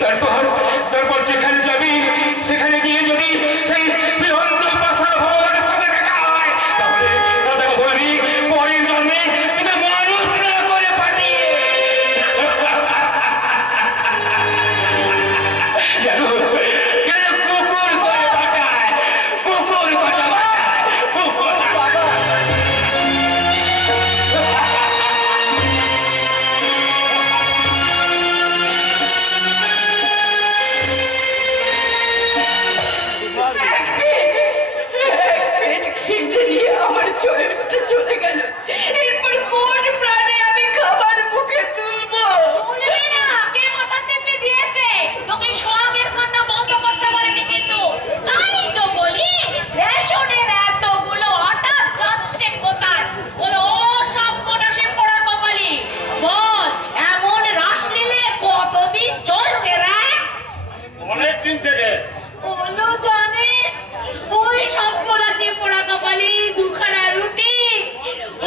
তারপর তারপর যেখানে যাবি সেখানে গিয়ে যদি সেই সেই অন্ধ পাশার ভগবানের সঙ্গে দেখা হয় তাহলে তাকে বলবি পরের জন্মে তোকে মানুষ না করে পাঠিয়ে জানো কুকুর করে পাঠায় কুকুর কথা পাঠায় কুকুর বাবা চলে গেল এরপর কোন প্রাণে আমি খাবার মুখে তুলবো বলবি না কে মাথা টিপে দিয়েছে তোকে সোহাগের কান্না বন্ধ করতে বলেছি কিন্তু তাই তো বলি রেশনের এতগুলো আটা যাচ্ছে কোথায় বলো ও সব মনাসে পড়া কপালি বল এমন রাস নিলে কতদিন চলছে রে অনেক দিন থেকে বলো জানিস ওই সব মনাসে পড়া কপালি দুখানা রুটি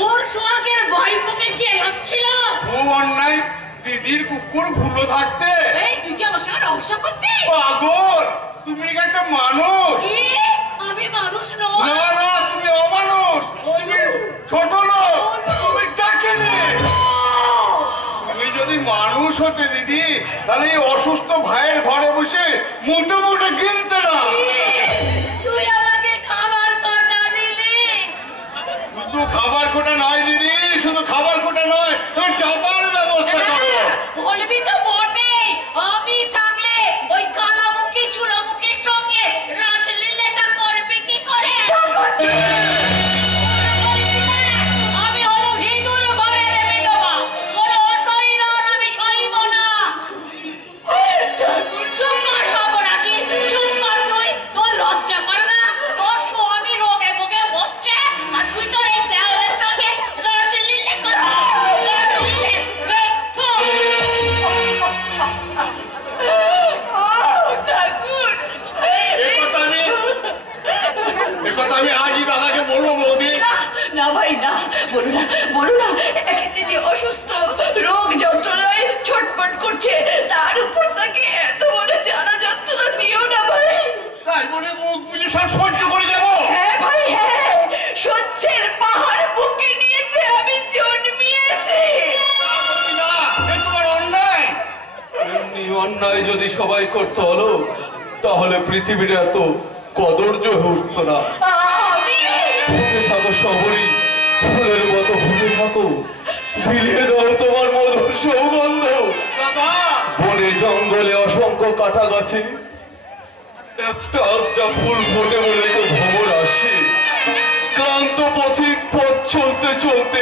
ওর সোহাগের ভাইপোকে কে যাচ্ছিল খুব অন্যায় দিদির কুকুর ভুলো থাকতে এই তুই কি আমার সঙ্গে রহস্য করছিস পাগল তুমি কি একটা মানুষ কি? আমি মানুষ নই না না তুমি অমানুষ তুমি ছোট লোক তুমি ডাকেনি তুমি যদি মানুষ হতে দিদি তাহলে এই অসুস্থ ভাইয়ের ঘরে বসে মুঠো মুঠো গিলতে না তুই আমাকে খাবার কটা দিলি শুধু খাবার কোটা নয় দিদি শুধু খাবার কোটা নয় তুমি যাবার ব্যবস্থা করো বলবি তো বটেই আমি থাকলে ওই কালামুখী চুলামুখীর সঙ্গে রাসলীলাটা করবি কি করে আমি হলো হিঁদুর ঘরে নেমে দেওয়া কোনো অসহ্যরণ আমি সইব না চুপ কর সর্বনাশী চুপ কর তুই তোর লজ্জা করে না তোর স্বামী রোগে ভোগে মরছে আর তুই তোর এই দেওয়ালের সঙ্গে রাসলীলা কর একথা আমি আজই দাদাকে বলবো বৌদি না ভাই না বলো না একে দিদি অসুস্থ রোগ যন্ত্রণায় ছটফট করছে তার উপর তাকে এত বড় জ্বালা যন্ত্রণা দিও না ভাই তাই বলে মুখ বুঝে সব সহ্য করে যাবো হ্যাঁ ভাই হ্যাঁ সহ্যের পাহাড় বুকে নিয়েছে আমি জন্মিয়েছি না এ তোমার অন্যায় এমনি অন্যায় যদি সবাই করতে হলো তাহলে পৃথিবীর এত কদর্য হয়ে উঠতো না আমি ফুটে থাকো সবরই ফুলের মতো ফুটে থাকো বিলিয়ে দাও তোমার মধুর সৌগন্ধ দাদা বনে জঙ্গলে অসংখ্য কাটা গাছে একটা আধটা ফুল ফোটে বলে তো ভ্রমর আসে ক্লান্ত পথিক পথ চলতে চলতে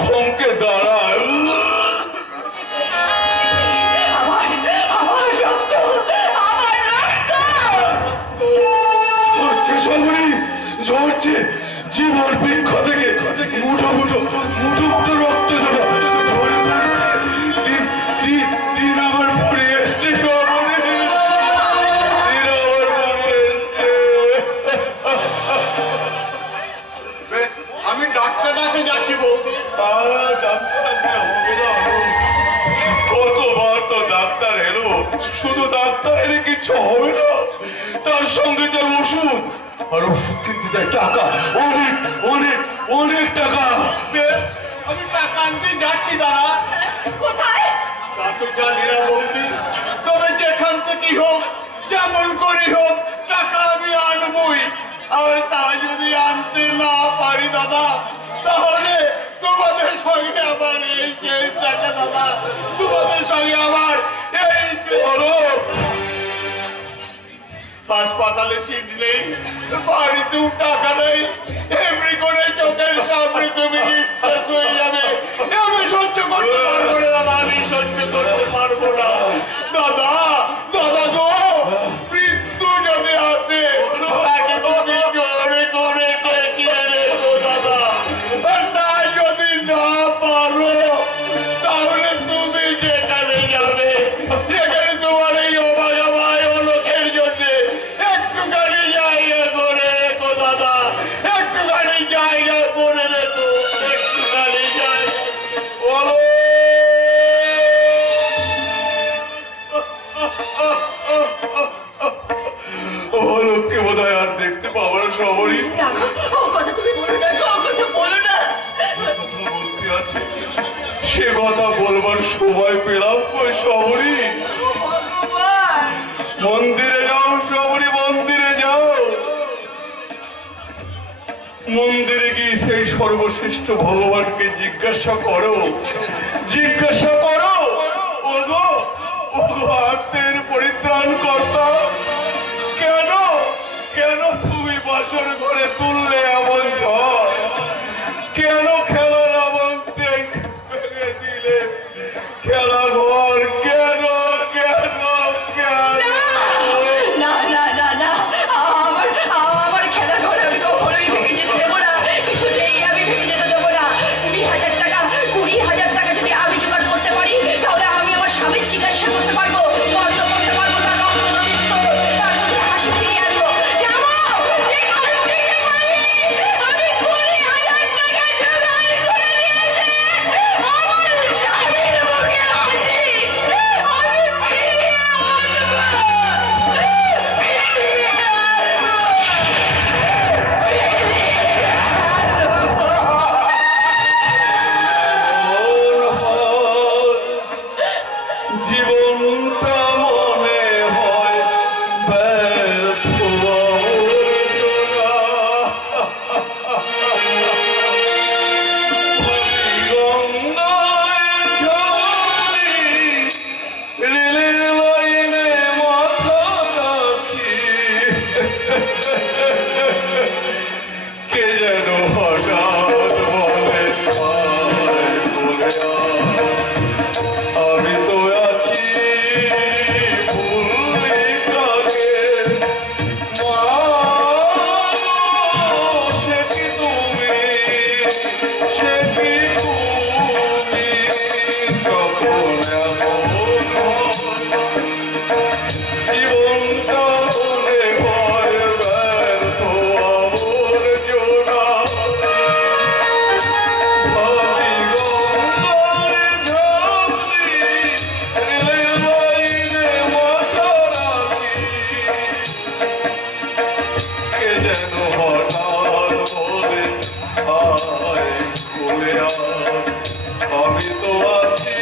থমকে দাঁড়ায় আমার রক্ত ঝরছে সবরই ঝরছে জীবন বৃক্ষ থেকে মুঠো মুঠো রক্ত জোড়া ঝরে পড়ছে দিন আবার পড়ে এসছে সবরই দিন আবার পড়ে এসছে বেশ, আমি ডাক্তারটাকে যাচ্ছি বৌদি কতবার তো ডাক্তার এলো শুধু ডাক্তার এলে কিছু হবে না তার সঙ্গে যে ওষুধ আর ওষুধ কিনতে যায় টাকা অনেক অনেক অনেক টাকা বেশ, আমি টাকা আনতে যাচ্ছি দাদা কোথায় তা তো জানি না বৌদি তবে যেখান থেকে হোক যেমন করে হোক টাকা আমি আনবই আর তা যদি আনতে না পারি দাদা তাহলে তোমাদের সঙ্গে আবার এই সেই টাকা দাদা তোমাদের সঙ্গে আবার এই হাসপাতালে সিট নেই বাড়িতেও টাকা নেই এমনি করে চোখের সামনে তুমি নিঃশ্বাস হয়ে যাবে আমি সহ্য করতে পারবো না দাদা আমি সহ্য করতে পারবো না দাদা দাদা গো মৃত্যু যদি আসে তাকে তুমি জোরে করে টেকিয়ে রেখো দাদা আর তা যদি না পারো তাহলে তুমি যেখানে যাবে যেখানে তোমার এই অবাগা ভাই অলোকের জন্য একটুখানি জায়গা করে রেখো দাদা একটুখানি জায়গা করে রেখো একটুখানি জায়গা বলো গো, ও কথা তুমি বলো না গো, ও কথা বলো না। কথা বলতে আছে, সে কথা বলবার সময় পেলাম কই শবরী? ও ভগবান, মন্দিরে যাও শবরী, মন্দিরে যাও। মন্দিরে গিয়ে সেই সর্বশ্রেষ্ঠ ভগবানকে জিজ্ঞাসা করো, জিজ্ঞাসা করো, ওগো ওগো আত্মের পরিত্রাণ কর্তা, কেন কেন তুমি বাসর ঘরে তুললে এমন ঝড়? কেন খেলার এমন তেজ ভেঙে দিলে খেলা ঘর? কেন কেন কেন? না না না না, আমার খেলা ঘরে আমি কখনোই ভেঙে যেতে দেবো না, কিছুতেই আমি ভেঙে যেতে দেবো না। 20,000 টাকা যদি আমি জোগাড় করতে পারি, তাহলে আমি আমার স্বামীর চিকিৎসা করতে পারবো, বন্ধ করতে পারবো তার রক্ত নদীর স্রোত, তার মধ্যে হাসি ফিরিয়ে আনবো। যাবো, যেখান থেকে পারি আমি 20,000 টাকা জোগাড় করে নিয়ে এসে আমার স্বামীর মুখে হাসি আমি ফিরিয়ে জীবনটা মনে হয় ব্যর্থ অবর্জনা। গঙ্গায় ঝরি, রেলের লাইনে মাথা রাখি, কে যেন হঠাৎ বলে আয় বলে আয়। আমি তো আছি ভুলিকাকে, মা সে কি তুমি, সে কি তুমি, যখন এমন জীবনটা মনে হয় ব্যর্থ আবর্জনা। ভাবি গঙ্গায় ঝাঁপি, রেলের লাইনে মাথা রাখি, কে যেন হঠাৎ বলে আয় বলে আয়। আমি তো আছি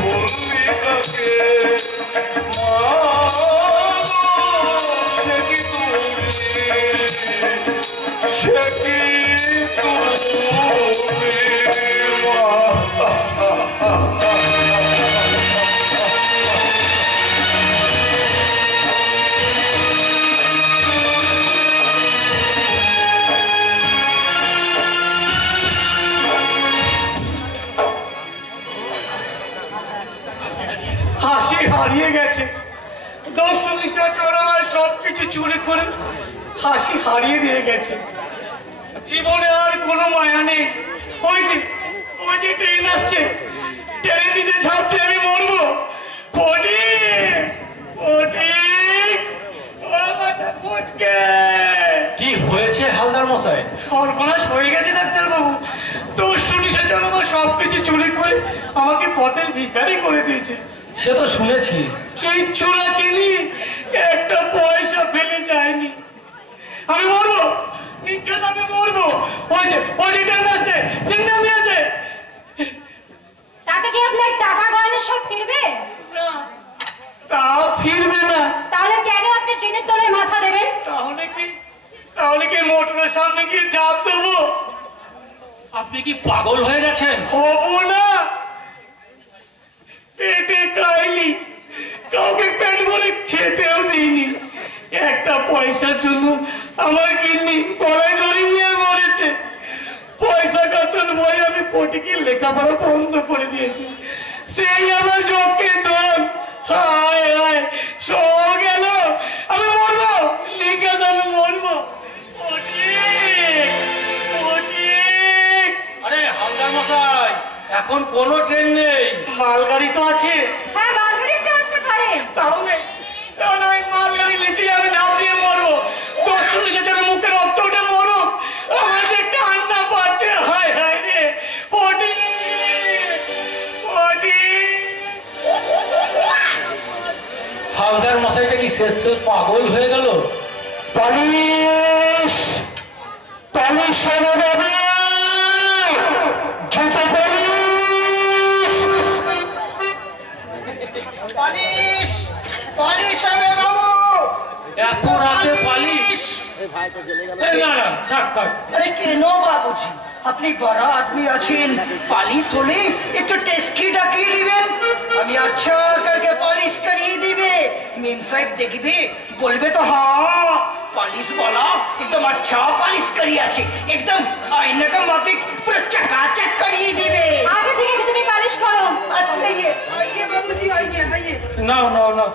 ভুলিকাকে, মা সে কি তুমি, সে কি তুমি মা? হাসি হারিয়ে গেছে, দর্শন চড়ায় সবকিছু চুরি করে হাসি হারিয়ে দিয়ে গেছে। জীবনে আর কোনো মায়া নেই। ওই যে ট্রেন আসছে, ট্রেনের নিচে ঝাঁপতে আমি মরবো। কি হয়েছে হালদার মশাই? সর্বনাশ হয়ে গেছে ডাক্তার বাবু। দর্শন চড়া সবকিছু চুরি করে আমাকে পথের ভিখারি করে দিয়েছে। সে তো শুনেছি। কিচ্ছু না কিনি, একটা পয়সা ফেলে যায়নি। আমি মরবো, নিশ্চয় আমি মরবো। ওই যে ট্রেন আসছে, সিগন্যাল দিয়েছে। তাতে কি আপনার টাকা গয়না সব ফিরবে? না, তা ফিরবে না। তাহলে কেন আপনি ট্রেনের তলায় মাথা দেবেন? তাহলে কি মোটরের সামনে গিয়ে চাপ দেবো? আপনি কি পাগল হয়ে গেছেন? হবো না। পেটে খাইনি, কাউকে পেট ভরে খেতেও দিইনি। একটা পয়সার জন্য আমার গিন্নি গলায় দড়ি দিয়ে মরেছে। পয়সা কাছের ভয় আমি পটিকে লেখাপড়া বন্ধ করে দিয়েছি। সেই আমার চোখে জল, হায় হায় সব গেল। আমি মরবো, লিখে আমি মরবো। আরে হালদার মশাই, এখন কোনো ট্রেন নেই। মালগাড়ি তো আছে। হ্যাঁ, মালগাড়িতে আসতে পারে। তাহলে ওই মালগাড়ি নিচে আমি ঝাঁপ দিয়ে মরবো। দর্শন এসেছে, মুখে রক্ত উঠে মরুক। আমার যে কান্না পাচ্ছে, হায় হায় রে। হালদার মশাইটা কি শেষ পাগল হয়ে গেল? পুলিশ পালিশ হবে বাবু, জুতো পালিশ। পালিশ পালিশ হবে বাবু, এত রাতে পালিশ? এই না না, থাক থাক। আরে কেন বাবুজি, আপনি বড় আদমি আছেন, পালিশ হলে একটু টেস্কি ডাকিয়ে দিবেন, আমি আচ্ছা করকে পালিশ করিয়ে দিবে। মেম সাহেব দেখবে, বলবে তো হ্যাঁ পালিশ वाला एकदम अच्छा पालिश करी আছে, एकदम आईने का माफिक पूरा चकाचक करिए दिबे। আচ্ছা ঠিক আছে, তুমি পালিশ করো। अच्छा आइए आइए बाबूजी, आइए आइए। নাও নাও নাও।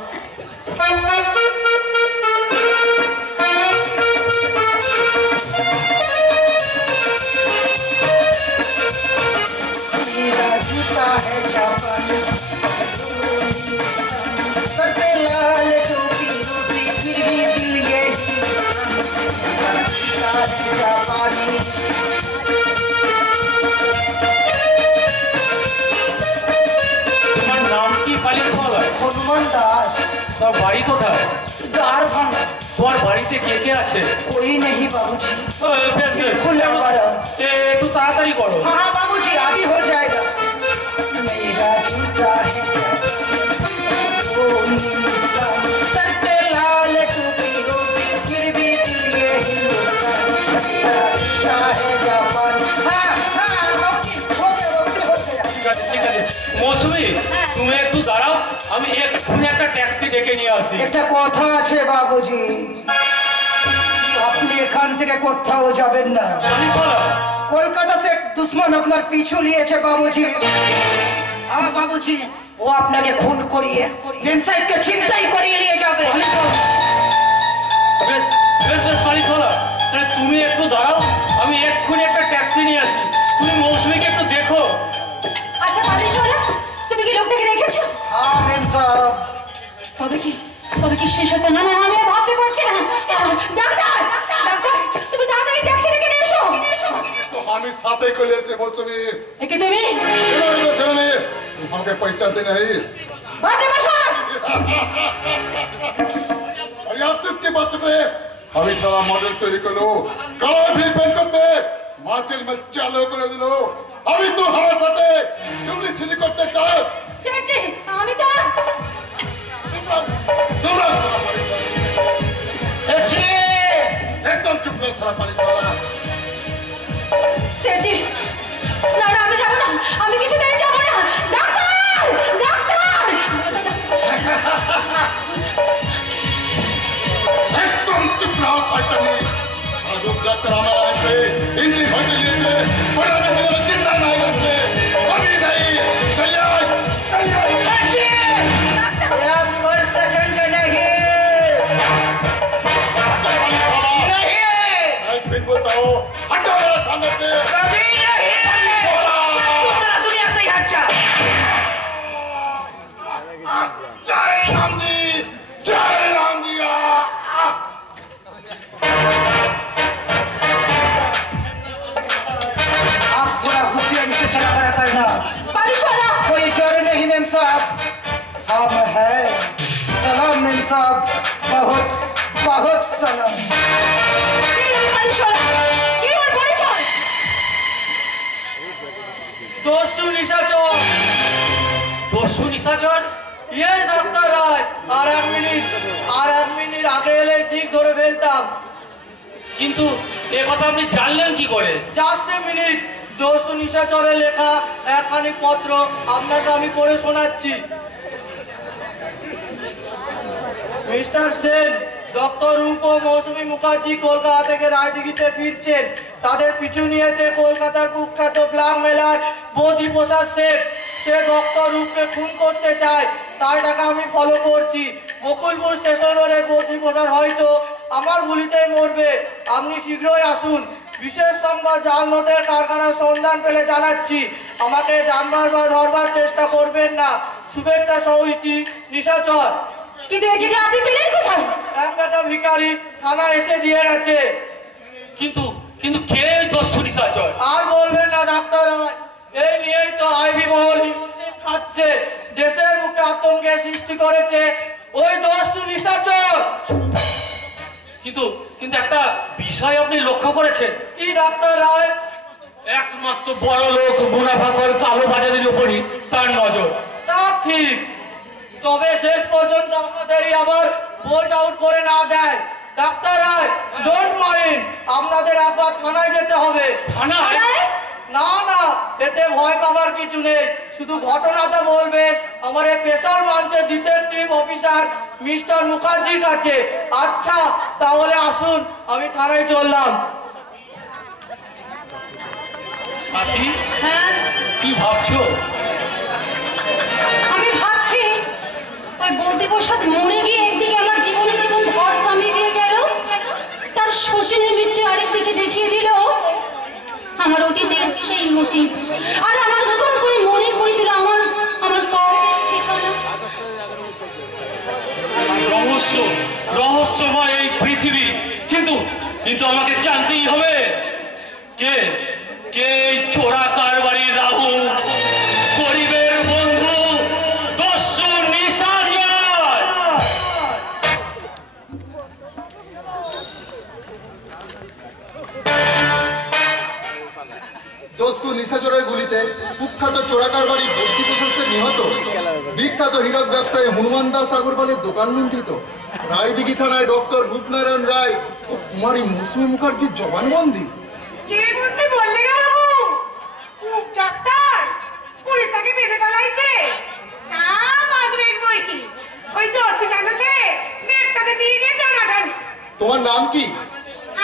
मेरा जूता है जापानी, सर पे लाल टोपी रोटी, फिर भी दिल यही। मेरा जूता है जापानी। তোমার নাম কি পালিশ বলা? हनुमान दास, তোর বাড়ি কোথায়? दार भांगा। তোমার বাড়িতে কে কে আছে? कोई नहीं बाबूजी। বেশ বেশ, खुला वाला। একটু তাড়াতাড়ি করো। हाँ हाँ बाबूजी, अभी हो जाएगा। मेरा जूता है सर पे लाल टोपी रोटी, फिर भी दिल ये हिंदुस्तान। मेरा जूता है जापान। हाँ हाँ बाबूजी, हो गया बाबूजी, हो गया। ঠিক আছে ঠিক আছে। মৌসুমী, তুমি একটু দাঁড়াও, আমি এক্ষুনি একটা ট্যাক্সি ডেকে নিয়ে আসি। একটা কথা আছে বাবুজি, আপনি এখান থেকে কোথাও যাবেন না। পালিশ বলা? কলকাতা से एक दुश्मन আপনার পিছু নিয়েছে বাবুজি। হ্যাঁ বাবুজি, ও আপনাকে খুন করিয়ে ইনসাইডকে চিন্তাই করিয়ে নিয়ে যাবে। পালিশ বলা? বেশ বেশ বেশ, পালিশ বলা। তাহলে তুমি একটু দাঁড়াও, আমি এক্ষুনি একটা ট্যাক্সি নিয়ে আসি। তুমি মৌসুমীকে একটু দেখো। আচ্ছা পালিশ হলো, তুমি কি লোকটাকে রেখেছো? হ্যাঁ মেম সাহেব। তবে কি শেষ হতো? না না, আমি আর ভাবতে পারছি না। ডাক্তার ডাক্তার, তুমি তাড়াতাড়ি ট্যাক্সি ডেকে নিয়ে এসো। तो আমি সাথে করে এসে মৌসুমী, একে তুমি আমাকে পहचानते नहीं। বাদে বসো। अरे आप किसके बात चुप है? আমি সারা মডেল তৈরি করলো, কালার भी पेंट करते मार्केट में चालू করে দিলো। আমি তো আমার সাথে ডুবলি সিলি করতে চাস? সেটি আমি তো তোমরা সারা পালিশ সেঠি, একদম চুপ করে সারা পালিশ वाला। সেটি না না, আমি যাবো না, আমি কিছুতেই যাবো না। ডাক্তার ডাক্তার, একদম চুপ রहो শয়তানি। আগুন ডাক্তার আমার আছে, ইঞ্জিন হয়ে গিয়েছে, ওরা আমি দিলে চিন্তা নাই রাখলে আমি নাই। চলে আয় চলে আয়। সেঠি आप कर सकेंगे नहीं, पालिश वाला नहीं मैं फिर बोलता हूँ, हटो मेरे सामने से। कभी नहीं। तू सारा दुनिया से ही हट जा। जय राम जी, जय राम जी। आप थोड़ा होशियारी से चला करा करना। পালিশ হলো। कोई डर नहीं मेम साहब, हम हैं। सलाम मेम साहब, बहुत बहुत सलाम। পালিশ হলো, কি ওর পরিচয়? দস্যু নিশাচর। দস্যু নিশাচর? ইয়ে ডাক্তার রায়, আর এক মিনিট আগে এলে ঠিক ধরে ফেলতাম। কিন্তু এ কথা আপনি জানলেন কি করে? জাস্ট এ মিনিট, দস্যু নিশাচরে লেখা একখানি পত্র আপনাকে আমি পড়ে শোনাচ্ছি। মিস্টার সেন, ডক্টর রূপ ও মৌসুমী মুখার্জি কলকাতা থেকে রায়দিঘিতে ফিরছেন। তাদের পিছু নিয়েছে কলকাতার কুখ্যাত ব্ল্যাক মেলার বৌদি প্রসাদ শেখ। সে ডক্টর রূপকে খুন করতে চায়, তাই তাকে আমি ফলো করছি। বকুলপুর স্টেশন রোডে বৌদি প্রসাদ হয়তো আমার গুলিতেই মরবে। আপনি শীঘ্রই আসুন। বিশেষ সংবাদ, জাল নোটের কারখানার সন্ধান পেলে জানাচ্ছি। আমাকে জানবার বা ধরবার চেষ্টা করবেন না। শুভেচ্ছা সহিতি নিশাচর। কিন্তু এই যে আপনি পেলেন কোথায়? এক বেটা ভিখারি থানা এসে দিয়ে গেছে। কিন্তু কিন্তু কে ওই দস্যু নিশাচর? আর বলবেন না ডাক্তার, এই নিয়েই তো আইভি মহল হিমুদ্দিন খাচ্ছে। দেশের বুকে আতঙ্কের সৃষ্টি করেছে ওই দস্যু নিশাচর। কিন্তু কিন্তু একটা বিষয় আপনি লক্ষ্য করেছেন? কি ডাক্তার রায়? একমাত্র বড় লোক মুনাফাখোর কালো বাজারের উপরই তার নজর। তা ঠিক, তবে শেষ পর্যন্ত আমাদেরই আবার বোল্ড আউট করে না দেয়। ডাক্তার রায়, ডোন্ট মাইন্ড, আপনাদের একবার থানায় যেতে হবে। থানায়? না না, এতে ভয় পাবার কিছু নেই, শুধু ঘটনাটা বলবেন আমার এই স্পেশাল ব্রাঞ্চের ডিটেকটিভ অফিসার মিস্টার মুখার্জির কাছে। আচ্ছা তাহলে আসুন, আমি থানায় চললাম। সাথী, হ্যাঁ, কি ভাবছো? আমি ভাবছি ওই বৌদি প্রসাদ মরে গিয়ে একদিকে আমার জীবন ভর থামিয়ে দিয়ে গেল, তার শোচনীয় মৃত্যু আরেকদিকে দেখিয়ে দিল আমার অতীতের সেই অতীত, আর আমার নতুন করে মনে করে দিল আমার আমার কর্মের ঠিকানা। রহস্যময় এই পৃথিবী, কিন্তু কিন্তু আমাকে জানতেই হবে কে কে এই চোরা কারবারির রাহু, গরিবের বন্ধু, দস্যু নিশাচর। দস্যু নিশাচরের গুলিতে কুখ্যাত চোরাকারবারি বস্তি প্রশাসনে নিহত বিখ্যাত হীরক ব্যবসায়ী হনুমান দাস আগরওয়ালের দোকান লুণ্ঠিত রায়দিঘি থানায় ডক্টর রূপনারায়ণ রায় ও কুমারী মৌসুমী মুখার্জির জবানবন্দি। কে বলতে বললে গো বাবু? ডাক্তার পুলিশকে বেঁধে ফেলাইছে। না মাদ্রেক বই কি, ওই তো অতিকাণ্ড ছেড়ে গ্রেপ্তারে নিয়ে যে টানাটানি। তোমার নাম কি?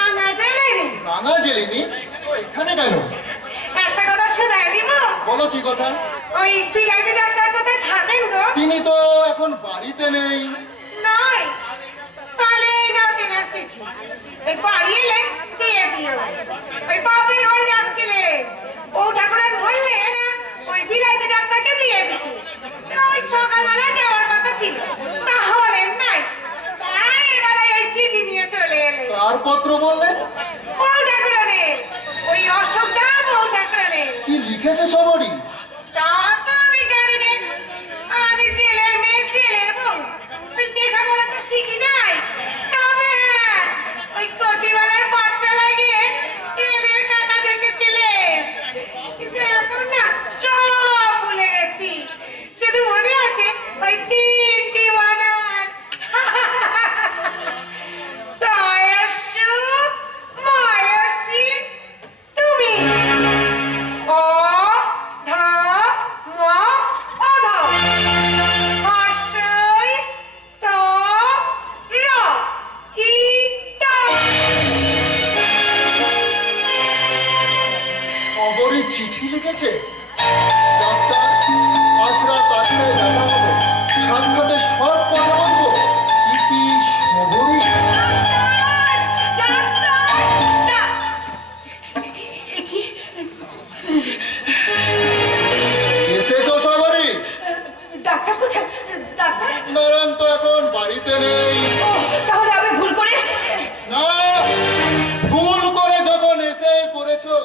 আনা জেলেনি। রাঙা জেলিনি? তো এখানে কেন? একটা কথা শুধাই দিব? বলো কি কথা? ওই বিলাতি ডাক্তার কোথায় থাকেন গো? তিনি তো এখন বাড়িতে নেই। নয়, তাহলে নাও তেনার চিঠি। এই বাড়ি এলে দিয়ে দিও। ওই বাপের ঘরে যাচ্ছিলেন, ও ঠাকুরান বললে না ওই বিলাতি ডাক্তারকে দিয়ে দিতে। ওই সকালবেলা যাওয়ার কথা ছিল, তা হলেন নাই, তাই এবেলায় এই চিঠি নিয়ে চলে এলেন। কার পত্র বললেন? ও ঠাকুরানের, ওই অশোকদা ও ঠাকুরানের। কি লিখেছে সবারই? তা তো আমি জানি না, আমি জেলের মেয়ে, জেলের বউ, ওই লেখাপড়া তো শিখি নাই। তবে হ্যাঁ, ওই কচিবালার পাঠশালায় গিয়ে এলের কাটা দেখেছিলেন, কিন্তু এখন না সব ভুলে গেছি। শুধু মনে আছে ওই 3টি বানান, তয়স্যু, ময়স্যি, তুমি। অ ধা ম অধ হস্যই ত র ইত। খবরে চিঠি লিখেছে? ডাক্তার, আজ রাত 8টায় দেখা হবে, সাক্ষাতে সব কথা বলবো। ইতি সবরই। এসেছো সবারই? ডাক্তার কোথায়? ডাক্তার? নারায়ণ তো এখন বাড়িতে নেই। ও, তাহলে আমি ভুল করে না, ভুল করে যখন এসে পড়েছো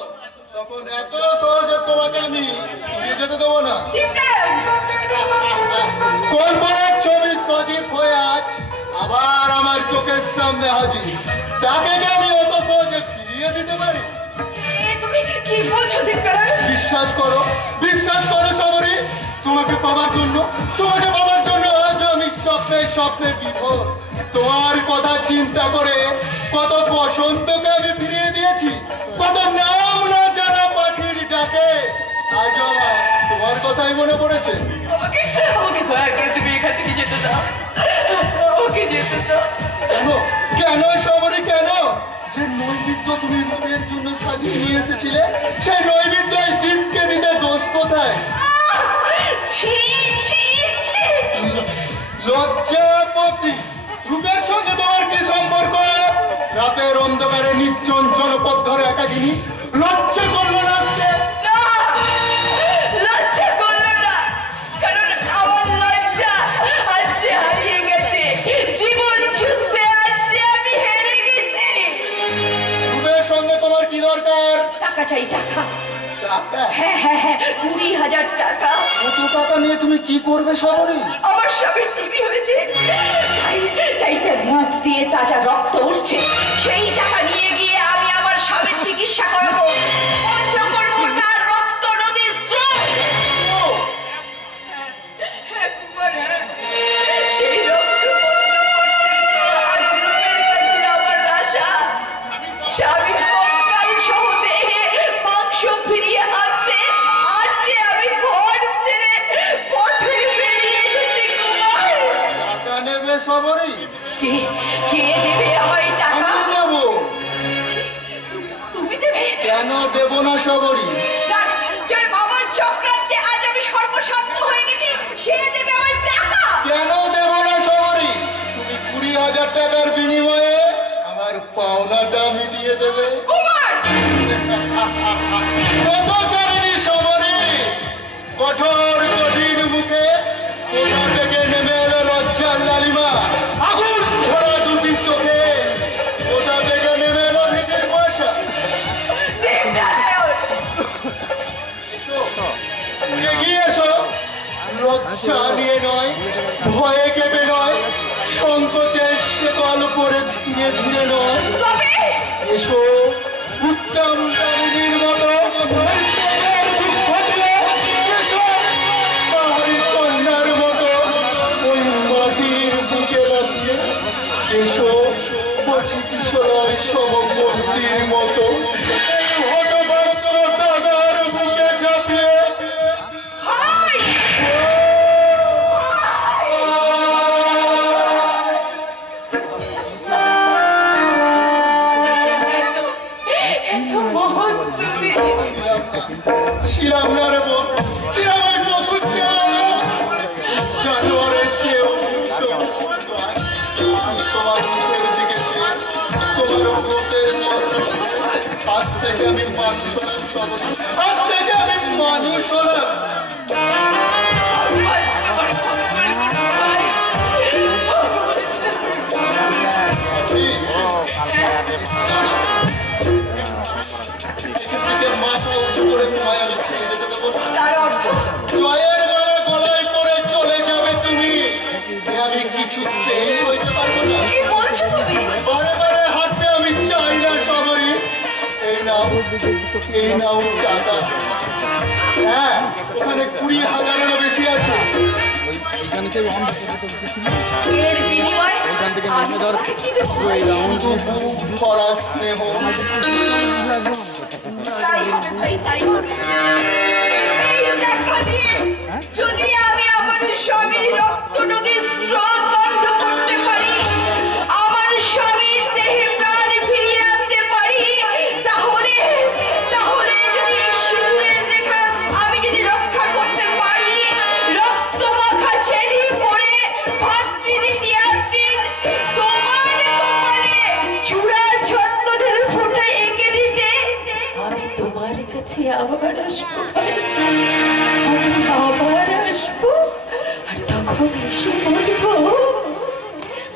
তখন এত সহজে তোমাকে আমি ফিরে যেতে দেবো না। কল্পনার ছবি সজীব হয়ে আজ আবার আমার চোখের সামনে হাজির, তাকে কি আমি অত সহজে ফিরিয়ে দিতে পারি? তুমি কি বলছো দীপকার? বিশ্বাস করো সবরই, তোমাকে পাওয়ার জন্য আজ আমি স্বপ্নে স্বপ্নে বিভোর। তোমার কথা চিন্তা করে কত বসন্তকে আমি ফিরিয়ে দিয়েছি, কত নাম না জানা পাখির ডাকে আজ আমার তোমার কথাই মনে পড়েছে। আমাকে দয়া করে তুমি এখান থেকে যেতে দাও, ওকে যেতে দাও। কেন সবরই কেন? যে নৈবেদ্য তুমি রূপের জন্য সাজিয়ে নিয়ে এসেছিলে, সেই নৈবেদ্য এই দীপকে দিতে দোষ কোথায়? ছি ছি ছি। লজ্জাপতি, রূপের সঙ্গে তোমার কি সম্পর্ক? রাতের অন্ধকারে নির্জন জনপদ ধরে একাকিনী, লজ্জা করলো না আজকে? না, লজ্জা করলো না, কারণ আমার লজ্জা আজ যে হারিয়ে গেছে। জীবন যুদ্ধে আজ যে আমি হেরে গেছি। রূপের সঙ্গে তোমার কি দরকার? টাকা চাই, টাকা। টাকা? হ্যাঁ হ্যাঁ হ্যাঁ, 20,000 টাকা। এত টাকা নিয়ে তুমি কি করবে সবরই? আমার স্বামীর টিভি হয়েছে, তাই তাই তার মুখ দিয়ে দিয়ে তাজা রক্ত উঠছে, সেই টাকা নিয়ে গিয়ে আমি আমার স্বামীর চিকিৎসা করাবো, বন্ধ করবো তার রক্ত নদীর স্রোত। একবারে সেই রক্ত বন্ধ করতে আজ রূপের কাছে আমার আশা। স্বামীর কঙ্কাল সহ দেহে মাংস ফিরিয়ে আনতে আজ যে আমি ঘর ছেড়ে পথে বেরিয়ে এসেছি কুমার। টাকা নেবে সবরই? কে কে দেবে আমায় টাকা? আমি দেব। তুমি দেবে? কেন দেব না সবরই? যার যার বাবার চক্রান্তে আজ আমি সর্বশান্ত হয়ে গেছি, সে দেবে আমায় টাকা। কেন দেব না সবরই? তুমি 20,000 টাকার বিনিময়ে আমার পাওনাটা মিটিয়ে দেবে। কুমার কত চারিনি সবরই, কঠোর কঠিন মুখে কোথা থেকে নেমে এলো লজ্জার লালিমা, আগুন ধরা দুটি চোখে কোথা থেকে নেমে এলো নিজের পয়সা। এসো, এগিয়ে এসো, লজ্জা নিয়ে নয়, ভয়ে কেঁপে নয়, সংকোচে শেকল পরে ধীরে ধীরে নয়, তবে এসো উত্তম দামিনীর মতো এসো পাহাড়ি কন্যার মতো ওই মাটির বুকে রাখিয়ে, এসো কচি কিশোরের সমবন্তির মতো এই হতভাগ্য দাদার বুকে চাপিয়ে হাই এত মহৎ তুমি। ছিলাম না রে বোন, ছিলাম এক বছর ছিলাম না। জানোয়ারের চেয়েও আমি তোমার মুখের দিকে চেয়ে, তোমার মুখের মতো আজ থেকে আমি মানুষ হলাম সবরই, আজ থেকে আমি মানুষ হলাম। এদিকে মাথা উঁচু করে তোমায় আমি ছেড়ে যেতে দেবো না। তার অর্থ জয়ের মালা গলায় করে চলে যাবে তুমি, এ আমি কিছুতেই সইতে পারবো না। কি বলছো তুমি? বারে বারে হাতে আমি চাই না সবরই, এই নাও টাকা। হ্যাঁ, ওখানে 20,000-এরও বেশি আছে। এর বিনিময়ে আমি তোমাকে কি দেবো? শুধু বুক ভরা স্নেহ। তাই হবে ভাই, তাই হবে। এই টাকা দিয়ে যদি আমি আমার স্বামীর রক্ত নদীর স্রোত বন্ধ করতে পারি, আমার স্বামীর দেহে প্রাণ ফিরিয়ে আনতে পারি, তাহলে তাহলে যদি সিঁদুরের রেখা আমি যদি রক্ষা করতে পারি, রক্ত মাখা ছেড়ি পরে ভাতৃদ্বিতীয়ার দিন তোমার কপালে চূড়া ছন্দনের ফোঁটা এঁকে দিতে আমি তোমার কাছে আবার আসবো, আমি আবার আসবো, আর তখন এসে বলবো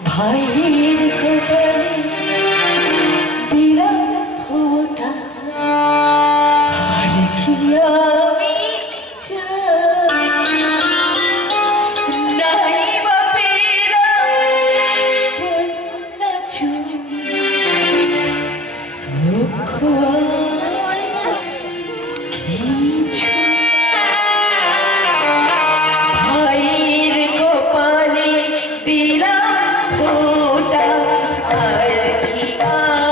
ভাইয়ের কপালে দিলাম ফোঁটা, আর কি আমি চাই, নাই বা পেলাম বন্যা ছুঁয়ে, দুঃখ আর কিছু ভাইয়ের কপালে দিলাম ফোঁটা, আর কি আমি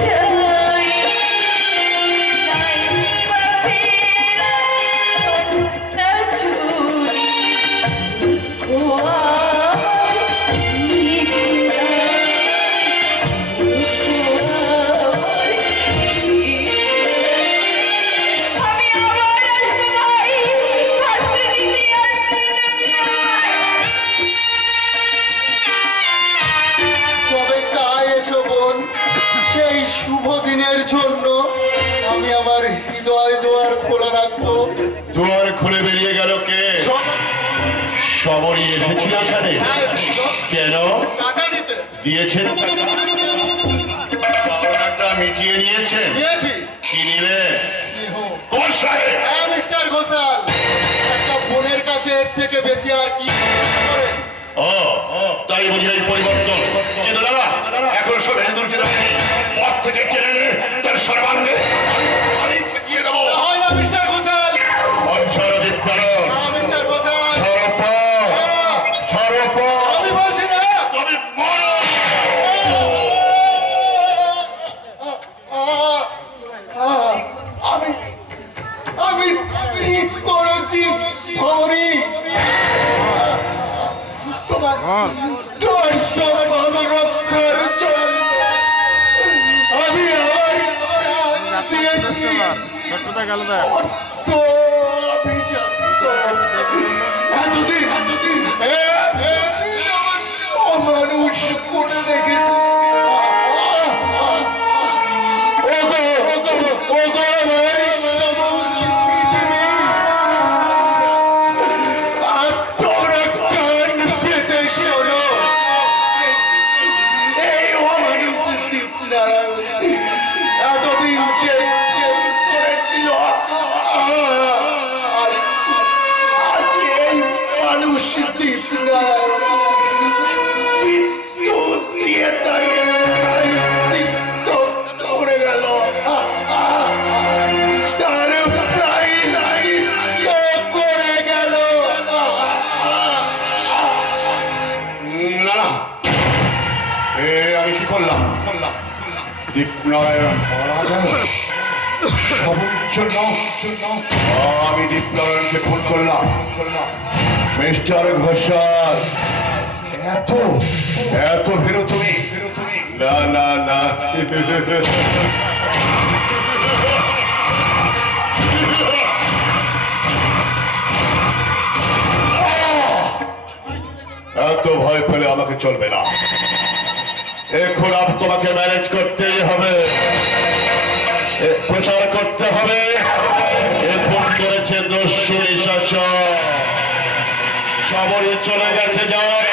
চাই, নাই বা পেলাম বন্যা ছুঁয়ে, দুঃখ আর কিছু আমি আবার আসবো ভাই, ভাতৃ দিদি তবে তাই এসো বোন, সেই শুভ দিনের জন্য আমি আমার হৃদয় দুয়ার খোলা রাখবো। দুয়ার খুলে বেরিয়ে গেল কে? সবরই এসেছিল এখানে। কেন টাকা নিতে দিয়েছেন? পাওনাটা মিটিয়ে নিয়েছেন? নিয়েছি। কি নিলে? স্নেহ। কুমার সাহেব, হ্যাঁ মিস্টার ঘোষাল, একটা বোনের কাছে এর থেকে বেশি আর কি করে? ও তাই বুঝি এই পরিবর্তন। কিন্তু সব এনে দূর পথ থেকে টেনে এনে তার সর্বাঙ্গে আমি ছিটিয়ে দেবো। হয় না মিস্টার ঘোষাল, অঞ্চলজিৎ কারণ মিস্টার ঘোষাল, সরপ আমি বলছি না। তুমি মরো। আমি আমি ঠিক করেছি, সরি। তোমার তোমার সম্মান রক্ষার জন্য আমি আমার প্রাণ দিয়েছি। অর্থ অভিযুক্ত এতদিন অমানুষ করে রেখেছি। এতদিন যে করেছিল আজ এই মানুষ বিদ্যুৎ দিয়ে তাকে প্রায়শ্চিত্ত করে গেল। তার প্রায়শ্চিত্ত করে গেল। না আমি কি করলাম? দীপনারায়ণ মারা গেল সবুজ জন্য আমি দীপনারায়ণকে ফোন করলাম। মিস্টার ঘোষাল, এত ভীরু তুমি? না না না, এত ভয় পেলে আমাকে চলবে না। এখন তোমাকে ম্যানেজ করতেই হবে, প্রচার করতে হবে। ফোন করেছে দস্যুনি শাসক, সবরই চলে গেছে। যাক,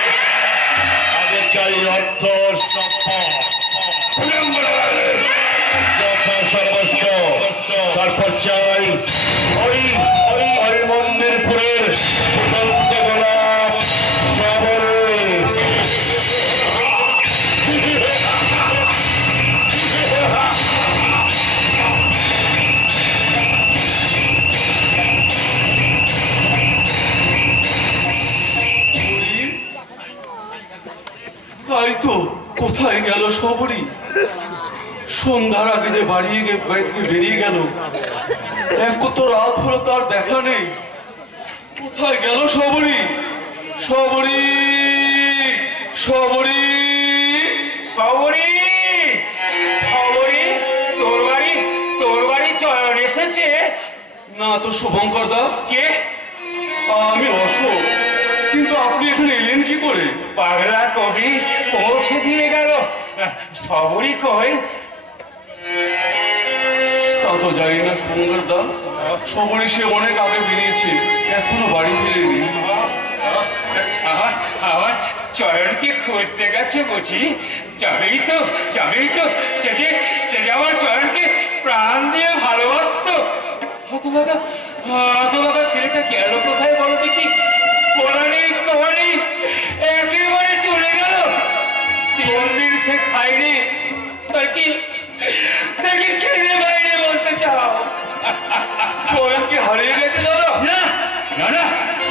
আগে চাই অর্থ সর্বস্ব, তারপর চাই ওই মন্দিরপুরের গোলাপ সবরই। তাই তো, কোথায় গেল সবরই? সন্ধ্যার আগে যে বাড়ি থেকে বেরিয়ে গেল, এক তো রাত হলো, তার দেখা নেই। কোথায় গেল সবরই? সবরই সবরই সবরি সবরি, তোর বাড়ি চয়ন এসেছে? না তো শুভঙ্কর দা, কে? আমি অশোক। কিন্তু আপনি এখানে এলেন কি করে? পাগলা কবি পৌঁছে দিয়ে গেল। সবরি কই? তা তো জানি না শুভঙ্কর দা। সবরই সে অনেক আগে বেরিয়েছে, এখনো বাড়ি ফিরেনি। আমার চয়নকে খুঁজতে গেছে বুঝি? যাবেই তো সে যে আমার চয়নকে প্রাণ দিয়ে ভালোবাসতো। তোমাকে ছেলেটা গেল কোথায় বলো দেখি? বলানি কমানি একেবারে চলে গেল। 3 দিন সে খায়নি, তাকে খেতে বাইরে বলতে চাও? চয়ন কি হারিয়ে গেছে দাদা? না না না,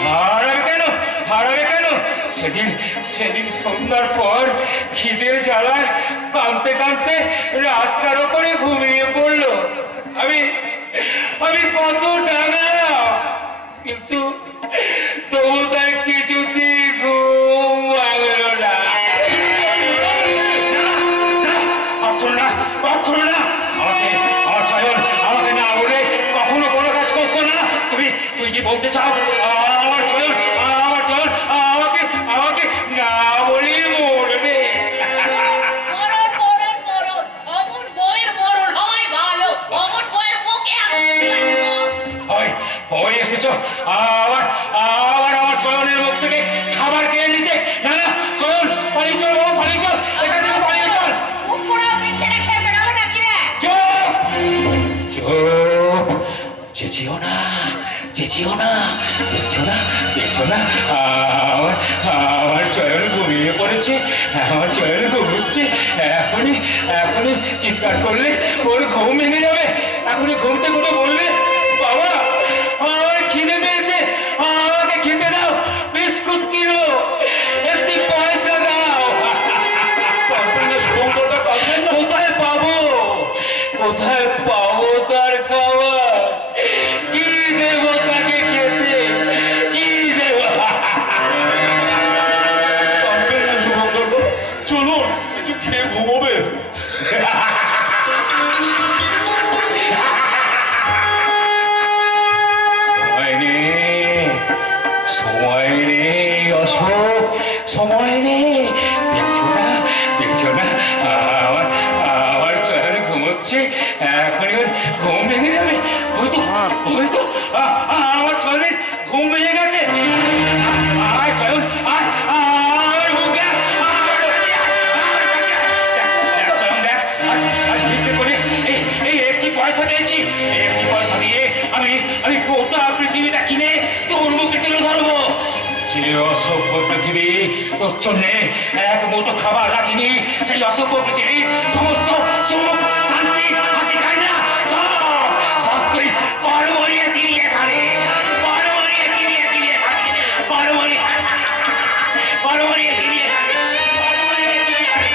হারাবে কেন? সেদিন সন্ধ্যার পর খিদের জ্বালায় কাঁদতে কাঁদতে রাস্তার ওপরে ঘুমিয়ে পড়লো। আমি কত ডাকলাম, কিন্তু তবু তার কিছুতেই ঘুম ভাঙলো না। কখনো না আমাকে না বলে কখনো কোনো কাজ করতো না। তুই কি বলতে চাও? আমার চল আমাকে না বলি মরবে। অমন বউয়ের মরণ হয় ভালো, অমন বউয়ের মুখে ওই এসেছো আবার আমার চয়নের মুখ থেকে খাবার খেয়ে নিতে? না চল, পালিয়ে চল বাবা, পালিয়ে চল, এখান থেকে পালিয়ে চল। চুপ, চেঁচিও না, দেখছো না আমার চয়ন ঘুমিয়ে পড়েছে, আমার চয়ন ঘুমুচ্ছে। এখনই চিৎকার করলে ওর ঘুম ভেঙে যাবে। এখনই ঘুমতে ঘুরে বললে, বাবা আমার খিদে পেয়েছে, আমাকে খেতে দাও, বিস্কুট কিনো, একটি পয়সা দাও। পারবেন না শুভঙ্করদা, কাঁদবেন না। কোথায় পাবো তার খাবার? কি দেবো তাকে খেতে? কি দেবো? পারবেন না শুভঙ্করদা, চলুন কিছু খেয়ে ঘুমোবে। সময় নেই অশোক, সময় নেই। দেখছো না আমার চয়ন ঘুমোচ্ছে, এখনই ওর ঘুম ভেঙে যাবে। ওই তো আমার চয়নের ঘুম ভেঙে গেছে। আয় চয়ন, আয় আমার বুকে আয়, আমার বুকে আয়, আমার কাছে আয়। দেখ চয়ন, দেখ আজ ভিক্ষে করে এই একটি পয়সা পেয়েছি। এই একটি পয়সা দিয়ে আমি গোটা পৃথিবীটা কিনে তোর মুখে তুলে ধরবো। যে অসভ্য পৃথিবী তোর জন্যে এক মুঠো খাবার রাখিনি, সেই অসভ্য পৃথিবী সমস্ত সুখ শান্তি হাসি কান্না সব তুই কর্মরিয়ে চিনিয়ে খাবে, কর্মরিয়ে চিনিয়ে খাবে, কর্মরিয়ে চিনিয়ে খাবে, কর্মরিয়ে চিনিয়ে খাবে।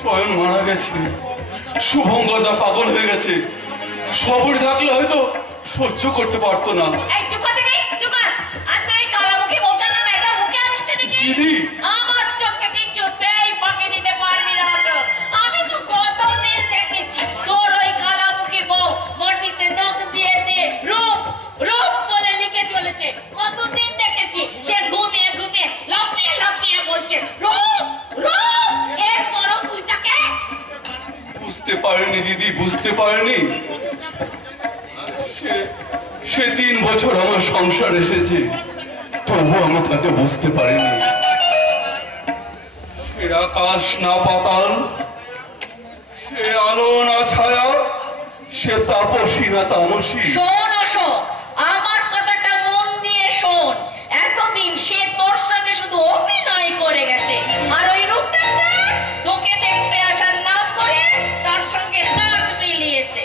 চয়ন মারা গেছে, শুভঙ্করদা পাগল হয়ে গেছে। সবর থাকলে হয়তো সহ্য করতে পারতো না। এই চুপ করতে নেই, চুপ কর। আর তুই কালামুখী মুখটা না মেয়েটা মুখে আনিস নাকি? দিদি। আমার চোখে কিছুতেই ফাঁকি দিতে পারবি না তো। আমি তো কতদিন দেখেছি তোর ওই কালামুখী বউ মর্জিতে নখ দিয়ে রূপ বলে লিখে চলেছে। কতদিন দেখেছি সে ঘুমিয়ে লাফিয়ে বলছে রূপ। এরপরও তুই তাকে বুঝতে পারেনি দিদি, বুঝতে পারেনি। সে 3 বছর আমার সংসার এসেছে, তবু আমি তাকে বুঝতে পারিনি। সে আকাশ না পাতাল, সে আলো না ছায়া, সে তাপসী না তামসী। শোন অশোক, আমার কথাটা মন দিয়ে শোন। এতদিন সে তোর সঙ্গে শুধু অভিনয় করে গেছে, আর ওই রূপটা তোকে দেখতে আসার নাম করে তার সঙ্গে হাত মিলিয়েছে।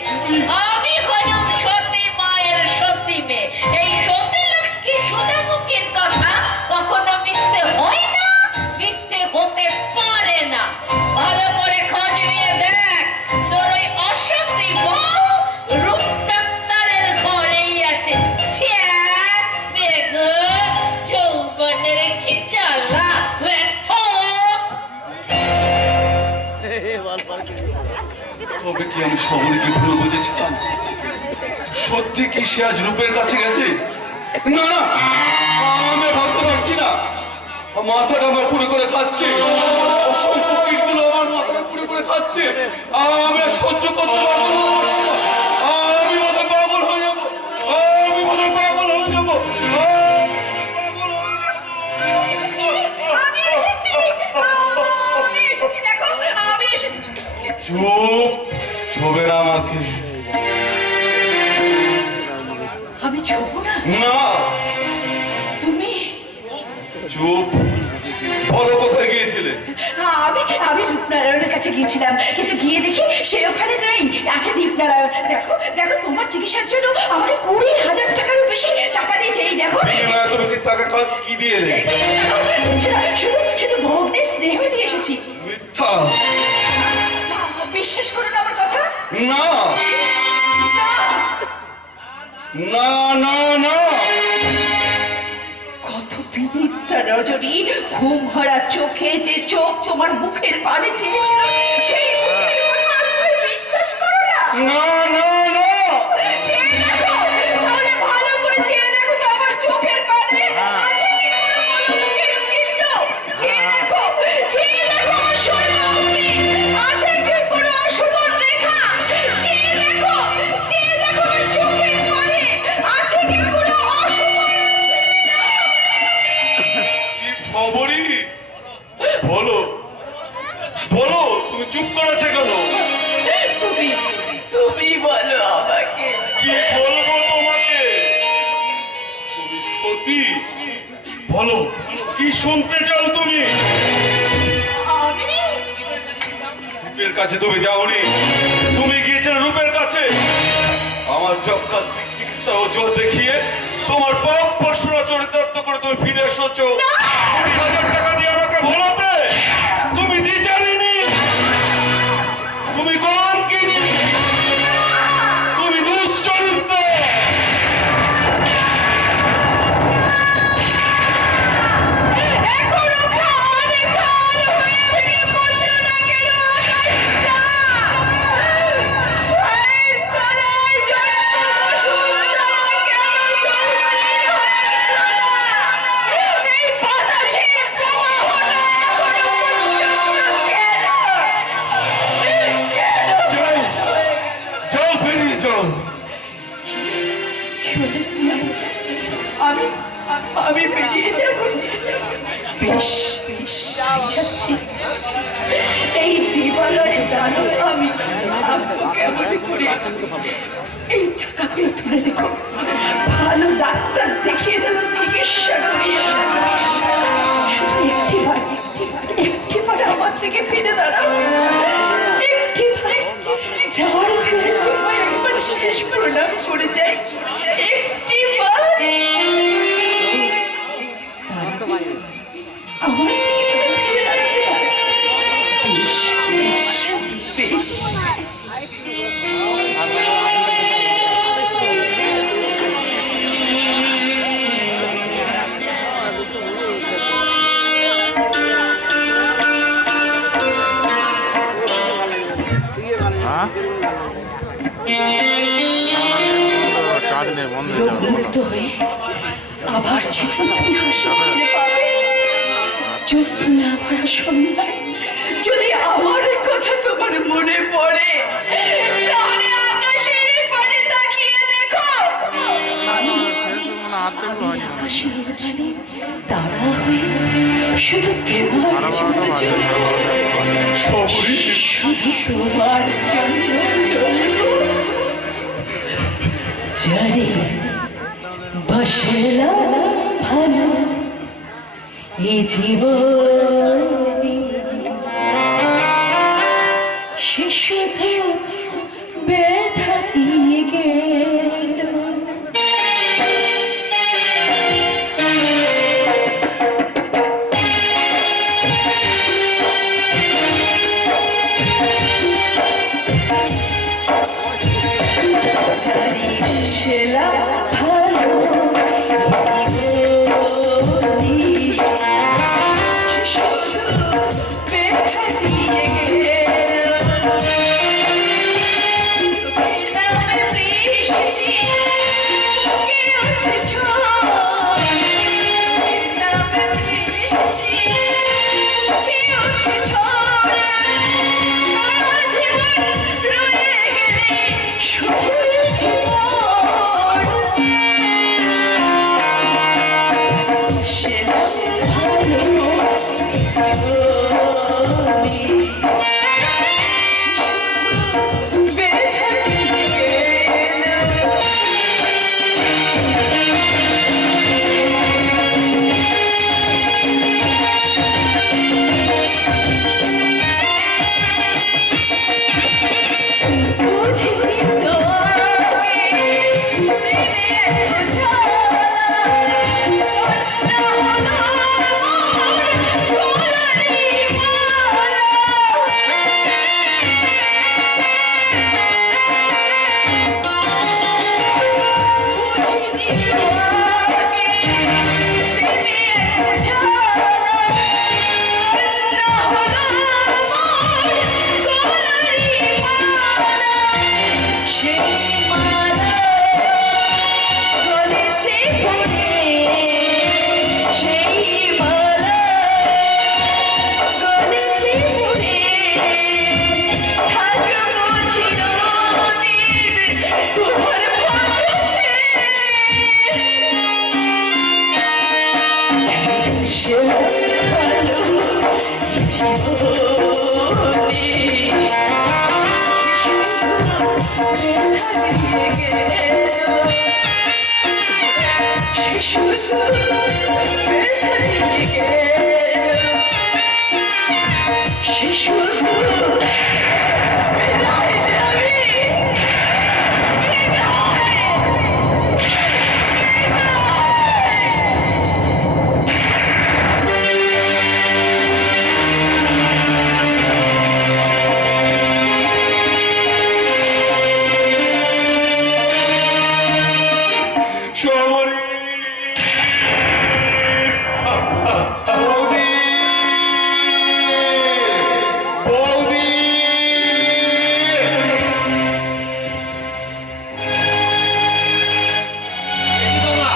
আমি হলাম সতী মায়ের সতী মেয়ে। এই সতী লক্ষ্মী সুধামুখীর কথা কখনো মিথ্যে হয় না, মিথ্যে হতে পারে না। ভালো করে খোঁজ নিয়ে দেখ, তোর ওই অসতী বউ রূপ ডাক্তারের ঘরেই আছে। যৌবনের খিচালা তবে কি আমি সবরকে ভুল বুঝেছিলাম? সত্যি কি সে আজ রূপের কাছে গেছে? না, আমি ভাবতে পারছি না। মাথাটা আমার পুরো করে খাচ্ছে, অসংখ্য কীটগুলো আমার মাথাটা পুরো করে খাচ্ছে। আমি আর সহ্য করতে পারবো না। আমি বোধহয় পাগল হয়ে যাবো, আমি বোধহয় পাগল হয়ে যাবো। আমি এসেছি, দেখো আমি এসেছি। চুপ, ছবে না আমাকে। আমি ছবো না? না, তুমি? চুপ, বলো কোথায় গিয়েছিলে? আমি রূপনারায়ণের কাছে গিয়েছিলাম, কিন্তু গিয়ে দেখি সে ওখানে নেই, আছে দীপনারায়ণ। দেখো তোমার চিকিৎসার জন্য আমাকে 20,000 টাকারও বেশি টাকা দিয়েছে। এই দেখো, তুমি কি টাকা কি দিয়ে এলে? শুধু ভগ্নে স্নেহ দিয়ে এসেছি। মিথ্যা। বিশ্বাস করো না আমার কথা? না না না না, কত বিনিতা রজনী, ঘুম ভরা চোখে যে চোখ তোমার মুখের পানে চেয়েছিল, সেই মুখের কথা আজ তুমি বিশ্বাস করো না? না না না, চেয়ে দেখো, তাহলে ভালো করে চেয়ে দেখো তো আমার চোখের পানে আছে কি কোনো মুখের চিহ্ন। চেয়ে দেখো আমার শরীরে আছে কি কোনো অশুভ রেখা। চেয়ে দেখো আমার চোখের পানে আছে কি কোনো অশুভ। কি খবরই? বলো বলো, তুমি চুপ করেছে কেন? তুমি বলো কি বলো, কি শুনতে চাও তুমি? আমি রূপের কাছে তুমি যাওনি, তুমি গিয়েছিলে রূপের কাছে। আমার যক্ষা চিকিৎসা ও জোর দেখিয়ে তোমার পাপ পশুরা চরিতার্থ করে তুমি ফিরে এসেছো 20,000 টাকা দিয়ে আমাকে ভোলাতে। তুমি দ্বিচারিণী, তুমি কলঙ্কিনী, তুমি দুশ্চরিত্র। এখনো খান খান হয়ে ভেঙে পড়ল না কেন আকাশটা? ভয়ের তলায় জন্ম বসুন্ধরা কেন চৌমালিন হয়ে গেল না? এই বাতাসের প্রবাহটা এখনো পর্যন্ত কেন? যাও, যাও, বেরিয়ে যাও। আমি আমি বেরিয়ে যাব। বেশ বেশ আমি যাচ্ছি। এই দিবালয়ে দাঁড়ো আমি কেমন করে এই টাকাগুলো তুলে রেখো। ভালো ডাক্তার দেখিয়ে তুমি চিকিৎসা করিয়ে শুধু একটিবার আমার থেকে ফিরে দাঁড়াও। একটিবার যাওয়ার ফিরে তোমায় একবার শেষ প্রণাম করে যাই। একটিবার আমার থেকে তুমি ফিরে দাঁড়াবে না? বেশ বেশ বেশ। রোগমুক্ত হয়ে আবার যেদিন তুমি হাসি ফিরে পাবে, জ্যোৎস্না ভরা সন্ধ্যায় যদি আমার কথা তোমার মনে পড়ে, তাহলে আকাশের পানে তাকিয়ে দেখো। আমি আকাশের পানে তারা হয়ে শুধু তোমার জন্য শুধু তোমার জন্য জানি বসলাম ভালো এই জীবনে, সে শুধু ব্যথা দিয়ে গেল। বসলাম ভালো শহরে বৌদি বৌদি বাবা,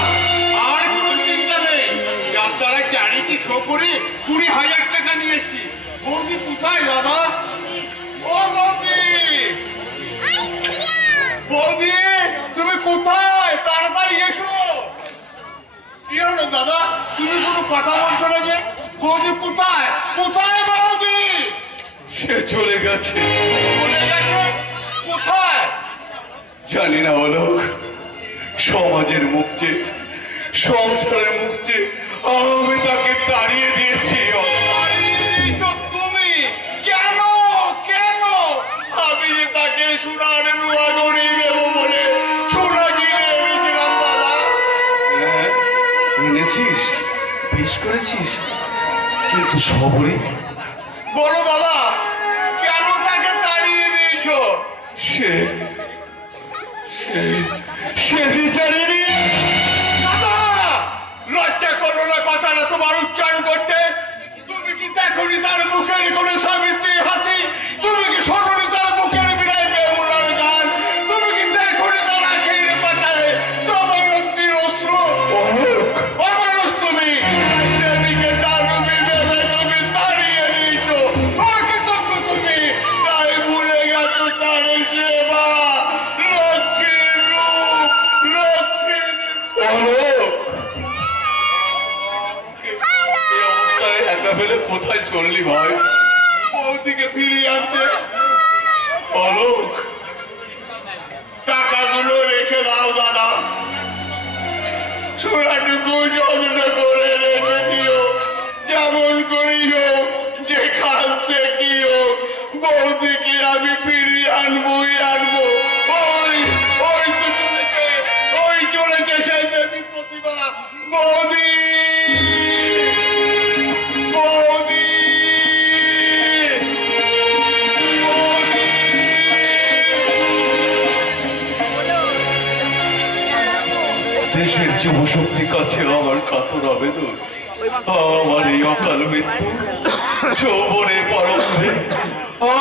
আর কোনো চিন্তা নেই। যার দ্বারা চ্যারিটি শো করে 20,000 টাকা নিয়ে এসছি। বৌদি কোথায় দাদা? ও বৌদি! বৌদি, তুমি কোথায়? তাড়াতাড়ি এসো। কি হলো দাদা? তুমি কোনো কথা বলছো না যে? বৌদি কোথায়? কোথায় বৌদি? সে চলে গেছে। বলে গেছে? কোথায়? জানি না অলোক, সমাজের মুখ চেয়ে, সংসারের মুখ চেয়ে আমি তাকে তাড়িয়ে দিয়েছি। তাড়িয়ে দিয়েছো তুমি? কেন? কেন? আমি যে তাকে সোনার রুয়া গড়িয়ে দেবো বলে সোনা কিনে এনেছিলাম দাদা। হ্যাঁ, এনেছিস, বেশ করেছিস, কিন্তু সবরই বলো দাদা, কেন তাকে তাড়িয়ে দিয়েছো? সে সে সে বিচারিনি। দাদা, লজ্জা করলো না কথাটা তোমার উচ্চারণ করতে? তুমি কি দেখোনি তার মুখের কোনো সাবিত্রী হাসি? তুমি কি শোনোনি তার মুখের বিরায় বেহুলার গান? তুমি কি দেখোনি তার আখের পাতায় তবরন্তীর অশ্রু? অলোক, অমানুষ তুমি! দেবীকে দানবী ভেবে তুমি তাড়িয়ে দিয়েছো। অকৃতজ্ঞ তুমি! তাই ভুলে গেছো তার সেবা, লক্ষ্মীর রূপ, লক্ষ্মীর অলোক, এই অবস্থায় একা ফেলে কোথায় চললি ভাই? বৌদিকে ফিরিয়ে আনতে অলোক, টাকাগুলো রেখে দাও দাদা। ছোড়াটুকু যত্ন করে রেখে দিও। যেমন করি হোক, যেখান থেকে হোক, বৌদিকে আমি ফিরিয়ে আনবোই আনবো। ওই ওই তো চলেছে, ওই চলেছে সেই দেবী প্রতিভা। বৌদি, বৌদি, বৌদি। দেশের যুব শক্তি কাছে আমার কাতর আবেদন, আমার এই অকাল মৃত্যু, যৌবনে পরমে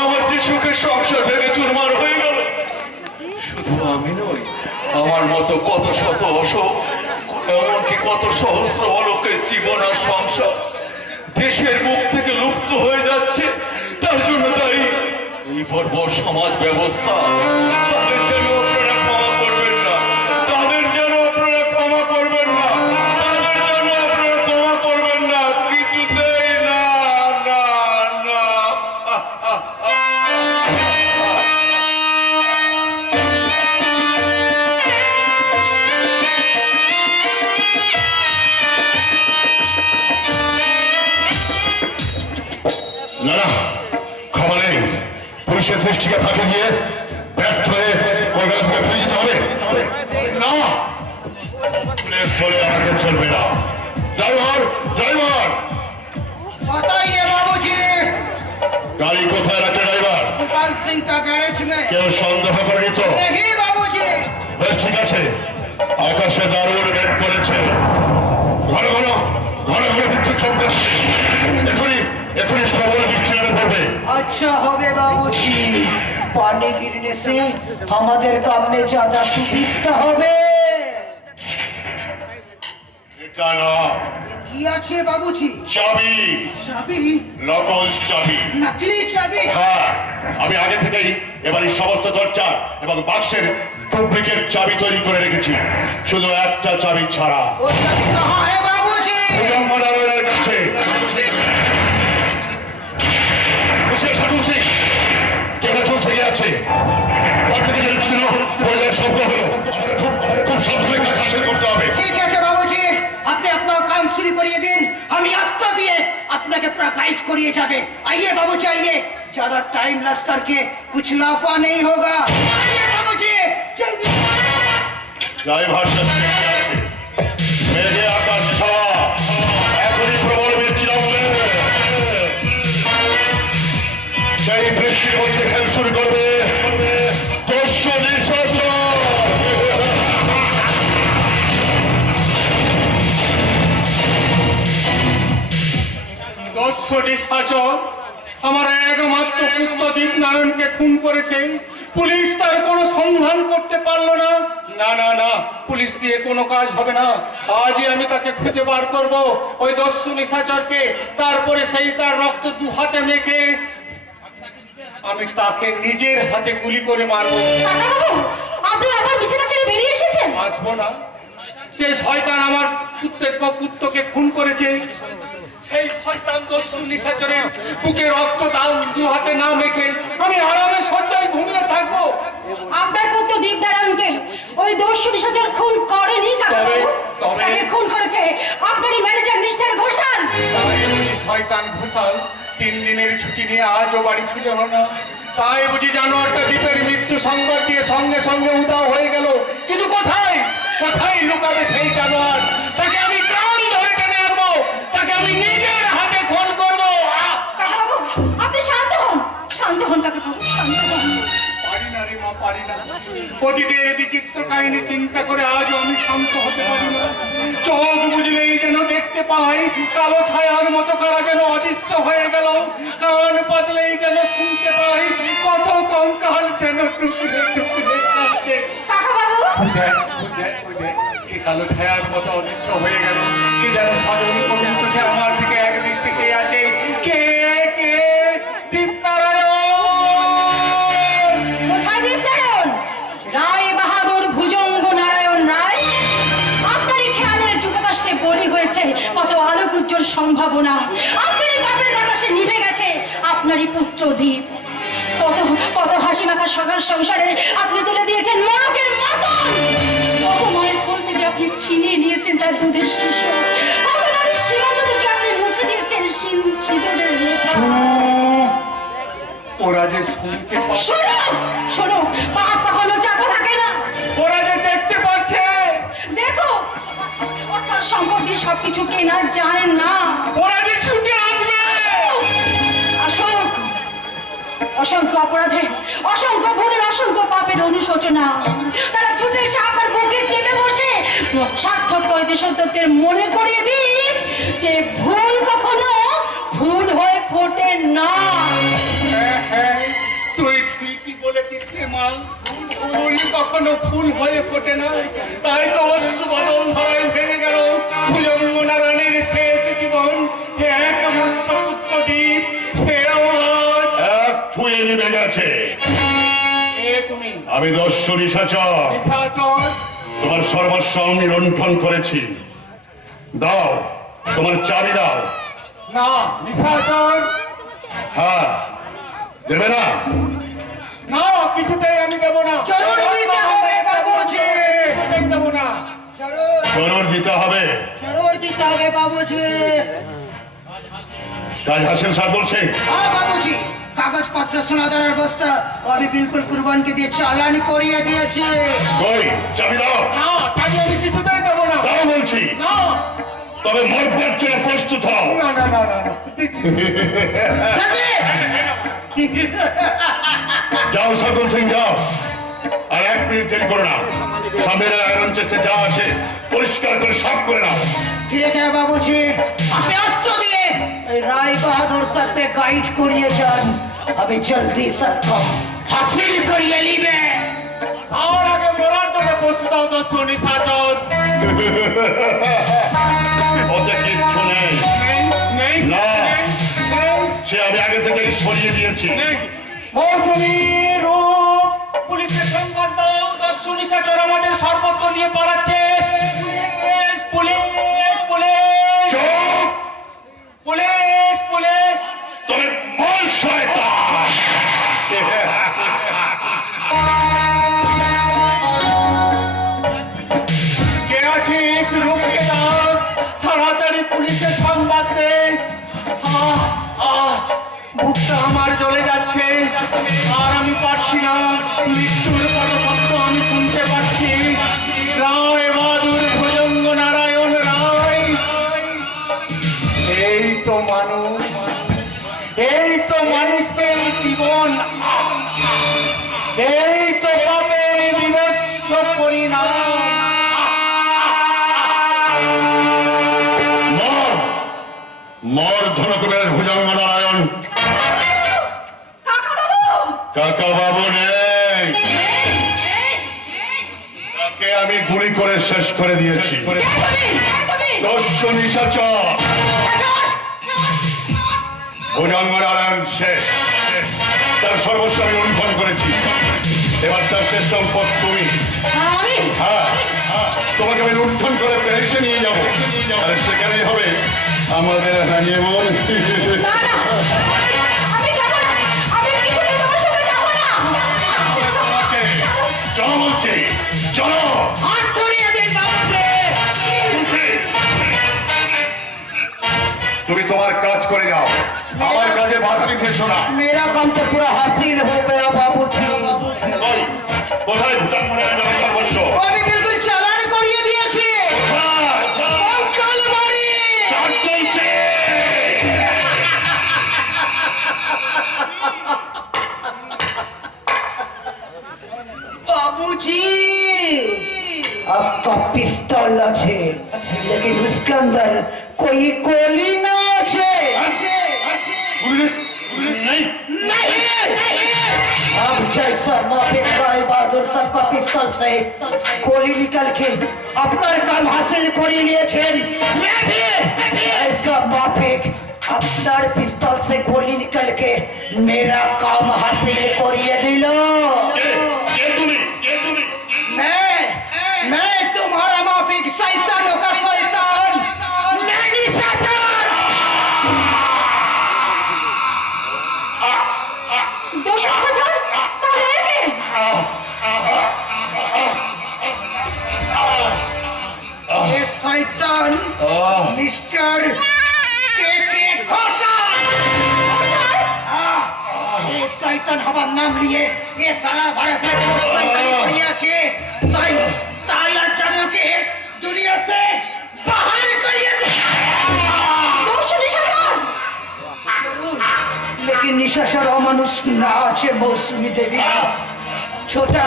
আমার যে সুখের সংসার ভেঙে চুরমার হয়ে গেল। শুধু আমি নই, আমার মতো কত শত অশোক, এমনকি কত সহস্র অলোকের জীবন আর সংসার দেশের মুখ থেকে লুপ্ত হয়ে যাচ্ছে। তার জন্য দায়ী এই বর্বর সমাজ ব্যবস্থা। তাদের যেন আপনারা ক্ষমা করবেন না, তাদের যেন আপনারা ক্ষমা করবেন না, তাদের যেন আপনারা ক্ষমা করবেন না, কিছুতেই না, না, না। না না, ক্ষমা নেই। পুলিশের দৃষ্টিকে ফাঁকি দিয়ে ব্যর্থ হয়ে কলকাতা থেকে ফিরে যেতে হবে। না, পুলিশ চলে আমাকে চলবে না। ড্রাইভার, ড্রাইভার, बताइए बाबूजी। গাড়ি কোথায় রাখে ড্রাইভার? गोपाल सिंह का गैरेज में। কেউ সন্দেহ করেনি তো? नहीं बाबूजी। বেশ, ঠিক আছে। আকাশে দারুণ মেঘ করেছে, ঘন ঘন ঘন ঘন বিদ্যুৎ চমকাচ্ছে। এখনই এখনই প্রবল বৃষ্টি নেমে পড়বে। अच्छा होगे बाबूजी, पानी गिरने से हमारे काम में ज्यादा सुविधा होगे। এটা না, কি আছে বাবুজি? চাবি, চাবি? নকল চাবি। নকলি চাবি? হ্যাঁ, আমি আগে থেকেই এবার এই সমস্ত দরজা এবং বাক্সের ডুপ্লিকেট চাবি তৈরি করে রেখেছি, শুধু একটা চাবি ছাড়া। ও চাবি कहाँ है बाबूजी? মুজাম্মদারের কাছে। মিস্টার শাকুল সিং, কেনা চলছে গিয়ে ঘর থেকে যেন কি যেন পড়ে যাওয়ার শব্দ হলো। আমাদের খুব খুব সাবধানে কাজ হাসিল করতে হবে। ঠিক আছে বাবুজি। शुरू करिए दिन हम रास्ता दिए আপনাকে पूरा गाइड करिए जाबे आइए बाबूजी आइए ज्यादा टाइम लॉस करके कुछ लाफा नहीं होगा आइए बाबूजी जल्दी ড্রাইভার শাস্তি আছে মেঘে আকাশ ছাওয়া এখনই প্রবল বৃষ্টি নামবে সেই বৃষ্টির মধ্যে খেল শুরু করবে দস্যু নিশাচর দস্যু নিশাচর আমার একমাত্র পুত্র দীপনারায়ণকে খুন করেছে পুলিশ তার কোনো সন্ধান করতে পারলো না না না না পুলিশ দিয়ে কোনো কাজ হবে না আজই আমি তাকে খুঁজে বার করব ওই দস্যু নিশাচরকে তারপরে সেই তার রক্ত দু হাতে মেখে আমি তাকে নিজের হাতে গুলি করে মারবো কাকাবাবু আপনি আবার বিছানা ছেড়ে বেরিয়ে এসেছেন আসবো না সেই শয়তান আমার পুত্রকে খুন করেছে সেই শয়তান দস্যু নিশাচরের বুকে রক্ত দাও দু হাতে না মেখে আমি আরামে শয্যায় ঘুমিয়ে থাকবো আপনার পুত্র দীপনারায়ণকে ওই দস্যু নিশাচর খুন করেনি কাকাবাবু তবে- তাকে খুন করেছে আপনারই ম্যানেজার মিস্টার ঘোষাল তাই বুঝি শয়তান ঘোষাল 3 দিনের ছুটি নিয়ে আজও বাড়ি ফিরে হলো না তাই বুঝি জানোয়ারটা দ্বীপের মৃত্যু সংবাদ দিয়ে সঙ্গে সঙ্গে উধাও হয়ে গেল কিন্তু কোথায় কোথায় লুকাবে সেই জানোয়ার তাকে আমি প্রাণ ধরে টেনে আনবো তাকে আমি নিজের হাতে খুন করবো কাকাবাবু আপনি শান্ত হন কাকাবাবু শান্ত হন পারি না রে মা পারি না অতীতের বিচিত্র কাহিনী চিন্তা করে আজও আমি শান্ত হতে পারি না চোখ বুঝলেই যেন দেখতে পাই কালো ছায়ার মতো কারা যেন অদৃশ্য হয়ে গেল কান পাতলেই যেন শুনতে পাই কত কঙ্কাল যেন টুকরে টুকরে কাটছে কাকাবাবু ওই দেখ, কে কালো ছায়ার মতো অদৃশ্য হয়ে গেল কে যেন সাধন করুন চোখে আমার দিকে এক দৃষ্টি কে আছে কে কে দীপনারায়ণ কোথায় দীপনারায়ণ রায় বাহাদুর ভুজঙ্গ নারায়ণ রায় আপনারই খেয়ালের যুবকাষ্টে বলি হয়েছে কত আলোক উজ্জ্বল সম্ভাবনা আপনারই বাপের বাতাসে নিভে গেছে আপনারই পুত্র দ্বীপ কত কত হাসি মাখা সকাল সংসারে আপনি তুলে দিয়েছেন মরকের মতন কত মায়ের কোল থেকে আপনি ছিনিয়ে নিয়েছেন তার দুধের শিশু কত নারীর সীমান্ত থেকে আপনি মুছে দিয়েছেন সিঁদুরের রেখা ওরা যে শুনতে পাচ্ছে শোনো শোনো পাপ কখনো চাপা থাকে না ওরা যে দেখতে পাচ্ছে দেখো অর্থাৎ সম্পত্তি সবকিছু কেনা যায় না ওরা যে ছুটে আসবে অসংখ্য অসংখ্য অপরাধে অসংখ্য ভুলের অসংখ্য পাপের অনুশোচনা তারা ছুটে এসে আপনার বুকে চেপে বসে সার্থক দেশত্বের মনে করিয়ে দিন যে ভুল কখনো ভুল হয়ে ফোটে না হ্যাঁ, তুই ঠিকই বলেছিস রে মা ফুল কখনো ফুল হয়ে ফোটে না তাই তো অশ্রু বদল ধরায় ভেঙে গেল ভুজঙ্গ নারায়ণের শেষ জীবন একমাত্র পুত্র দ্বীপ সে আমার এক ছুঁয়ে নিভে গেছে এ তুমি আমি দস্যু নিশাচর নিশাচর তোমার সর্বস্ব আমি লুণ্ঠন করেছি দাও তোমার চাবি দাও না নিশাচর হ্যাঁ দেবে না না কিছুতেই আমি দেব না জরুর দিতে হবে, বাবুজি। কিছুতেই দেব না জরুর দিতে হবে जरूर दिता है बाबूजी কাজ হাসিল সার্দুল শেখ हाँ बाबूजी कागज पत्र सुनादार बस्ता अभी बिल्कुल कुर्बान के दिए चालानी करिए दिएছে কই চাবি দাও না চাবি আমি কিছুতেই দেব না দাও বলছি না তবে মরবার জন্য প্রস্তুত হও না না না না যাও সার্দুল সিং যাও আর 1 মিনিট দেরি করো না সামনের আয়রন চেষ্টা যা আছে পরিষ্কার করে সাফ করে নাও ठीक है बाबूजी আপনি অস্ত্র দিয়ে এই রায় বাহাদুর সাহেব पे गाइड करिए जान अभी जल्दी सबको हासिल करिए लीबे আর আগে মরার জন্য প্রস্তুত হও দস্যু নিশাচর ওতে কিচ্ছু নেই নেই নেই না। নেই, নেই সে আমি আগে থেকেই সরিয়ে দিয়েছি নেই মৌসুমী রূপ পুলিশের সংবাদ দাও দস্যু নিশাচর আমাদের সর্বত্র নিয়ে পালাচ্ছে পুলিশ পুলিশ পুলিশ চুপ পুলিশ পুলিশ তবে বল শয়তান কে আছিস রূপকে ডাক তাড়াতাড়ি পুলিশ বুকটা আমার জ্বলে যাচ্ছে, আর আমি পারছি না, মৃত্যুর পদ শব্দ আমি শুনতে পাচ্ছি। রায় বাহাদুর ভুজঙ্গ নারায়ণ রায়, এই তো মানুষ, এই তো মানুষকে জীবন, এই তো পাপের বিভৎস পরিণাম। মর ধনকুবের ভুজঙ্গ নারায়ণ। কাকা বাবু নেই, তাকে আমি গুলি করে শেষ করে দিয়েছি। দস্যু নিশাচর ভুজঙ্গ নারায়ণ শেষ, তার সর্বস্ব আমি লুণ্ঠন করেছি। এবার তার শেষ সম্পদ তুমি। হ্যাঁ, তোমাকে আমি লুণ্ঠন করে প্যারিসে নিয়ে যাবো, আর সেখানেই হবে আমাদের হানিমুন। চলো বলছি, চলো। তুমি তোমার কাজ করে যাও, আমার কাজে বাধা দিতেছ না। मेरा काम तो पूरा हासिल हो गया बाबूजी। ওই, কোথায় ভুজঙ্গ নারায়ণের সর্বস্ব? আমি বিলকুল চালান করিয়ে দিয়েছি। কোথায়? কঙ্কালবাড়ি। কাজ চলছে। बाबूजी आपका पिस्तौल अच्छे, लेकिन उसके अंदर कोई गोली ना अच्छे। नहीं, अब जैसा नापिक राय बहादुर सबका पिस्तौल से गोली निकल के अपना काम हासिल कर लिएছেন, मैं भी ऐसा नापिक अपना पिस्तौल से गोली निकल के मेरा काम हासिल करिए दिलो। কে তুমি? কে তুমি? मैं तुम्हारा माफिक शैतानों का शैतान, मैं निशाचर। ये शैतान मिस्टर के घोषाल। ये शैतान हमारा नाम लिए ये सारा भारत में बहुत शैतानी बढ़िया छे, ताई ताई चमके दुनिया से बाहर करिए दे। जरूर, लेकिन निशाचर अमानुष ना আছে मौसमी देवी। छोटा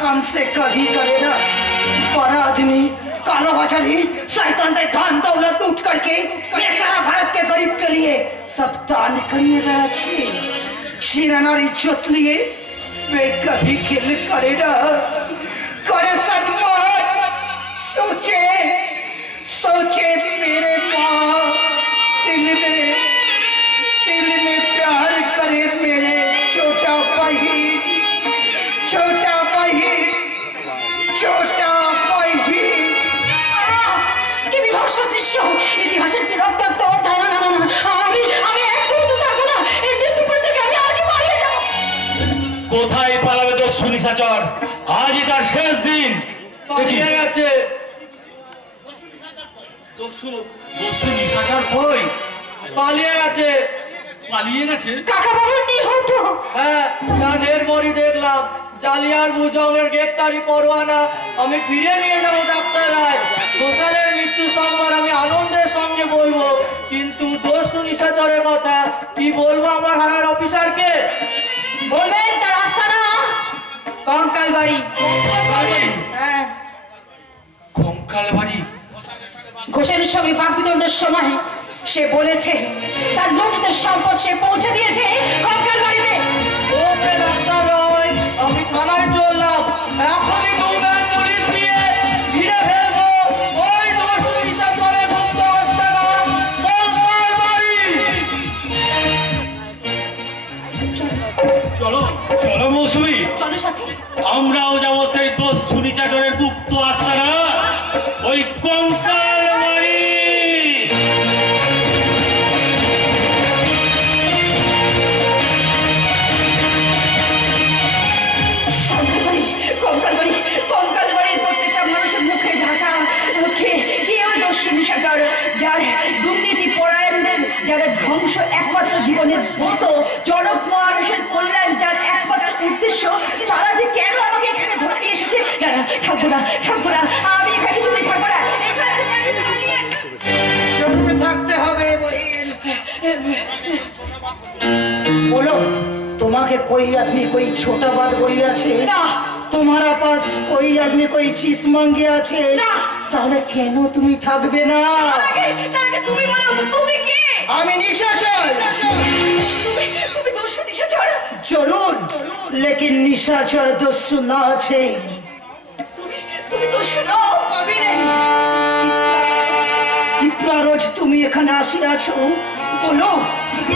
काम से कभी करे ना, बड़ा आदमी काला बाजारी शैतान दे धन दौलत लूट करके ये सारा भारत के गरीब के लिए सब दान करिए अच्छे शिरानार इज्जत लिए वे कभी खेल करे ना, करे सम्मान। सोचे सोचे मेरे माँ दिल में प्यार करे मेरे छोटा बहिन। কি বিভৎস দৃশ্য! ইতিহাসের কি রক্তাক্ত অধ্যায়! না, না, না, না, আমি এক মুহূর্ত থাকবো না। এই মৃত্যুপুর থেকে আমি আজই পালিয়ে যাবো। কোথায় পালাবে দস্যু নিশাচর? আজই তার শেষ দিন। পালিয়ে গেছে। দস্যু নিশাচর কই? পালিয়ে গেছে। পালিয়ে গেছে? কাকা বাবুর নিহত। হ্যাঁ, কানের মরি দেখলাম। জালিয়ার ভুজঙ্গের গ্রেপ্তারি পরোয়ানা আমি ফিরে নিয়ে যাবো ডাক্তার রায়। ঘোষালের মৃত্যু সংবাদ আমি আনন্দের সঙ্গে বলবো, কিন্তু দস্যু নিশাচরের কথা কি বলবো আমার হায়ার অফিসারকে? বলবেন তার আস্তানা কঙ্কাল বাড়ি। হ্যাঁ, কঙ্কাল বাড়ি। ঘোষের সঙ্গে বাকবিতণ্ডের সময় সে বলেছে তার লুণ্ঠিত সম্পদ সে পৌঁছে দিয়েছে কঙ্কাল বাড়িতে। ওকে ডাক্তার রায়, আমি থানায় চললাম। এখনই 2 ম্যান পুলিশ নিয়ে ঘিরে ফেলবো ওই দস্যু নিশাচরের মুক্ত আস্তানা কঙ্কাল বাড়ি। চলো চলো মৌসুমী, চলো সাথে। আমরাও যাবো সেই দস্যু নিশাচরের গুপ্ত আস্তানা, ওই কঙ্কাল বাড়ি। কঙ্কাল বাড়ির প্রত্যেকটা মানুষের মুখে ঢাকা কে ওই দস্যু নিশাচর, যার দুর্নীতি পরায়ণদের যাদের ধ্বংস একমাত্র থাকবো না থাকবো না, আমি এখানে কিছুতেই থাকবো না, এখান থেকে আমি পালিয়ে জরুর থাকতে হবে বহিন। बोलो তোমাকে कोई आदमी कोई छोटा बात बोली আছে না। तुम्हारा पास कोई आदमी कोई चीज मांगे আছে না। তাহলে কেন তুমি থাকবে না? তার আগে তুমি বলো তুমি কে? আমি নিশাচর। তুমি তুমি দস্যু নিশাচর? जरूर लेकिन निशाचर दस्यु ना আছে। তুমি তুমি দস্যু নও? कभी नहीं। इतना रोज तुम এখানে আসি আছো, बोलो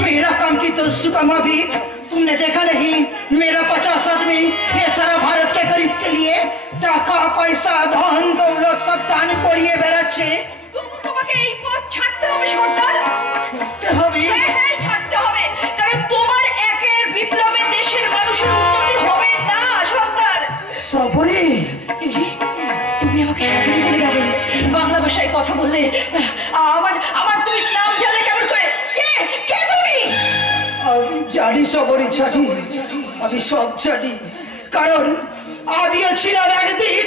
मेरा काम की दस्यु का माफिक तुमने देखा नहीं? मेरा 50 आदमी ये सारा भारत के गरीब के लिए টাকা পয়সা ধন দৌলত সব দান করিয়ে বেড়াচ্ছে। তবু তোমাকে এই পথ ছাড়তে হবে সর্দার। ছুটতে হবে। হ্যাঁ হ্যাঁ ছাড়তে হবে, কারণ তোমার একের বিপ্লবে দেশের মানুষের উন্নতি হবে না সর্দার। সবরে তুমি আমাকে সাবরি বলে যাবে, বাংলা ভাষায় কথা বললে আমার আমার তুমি নাম জানলে কেমন করে? কে কে তুমি? আমি জানি সবরে জানি, আমি সব জানি, কারণ আমিও ছিলাম একদিন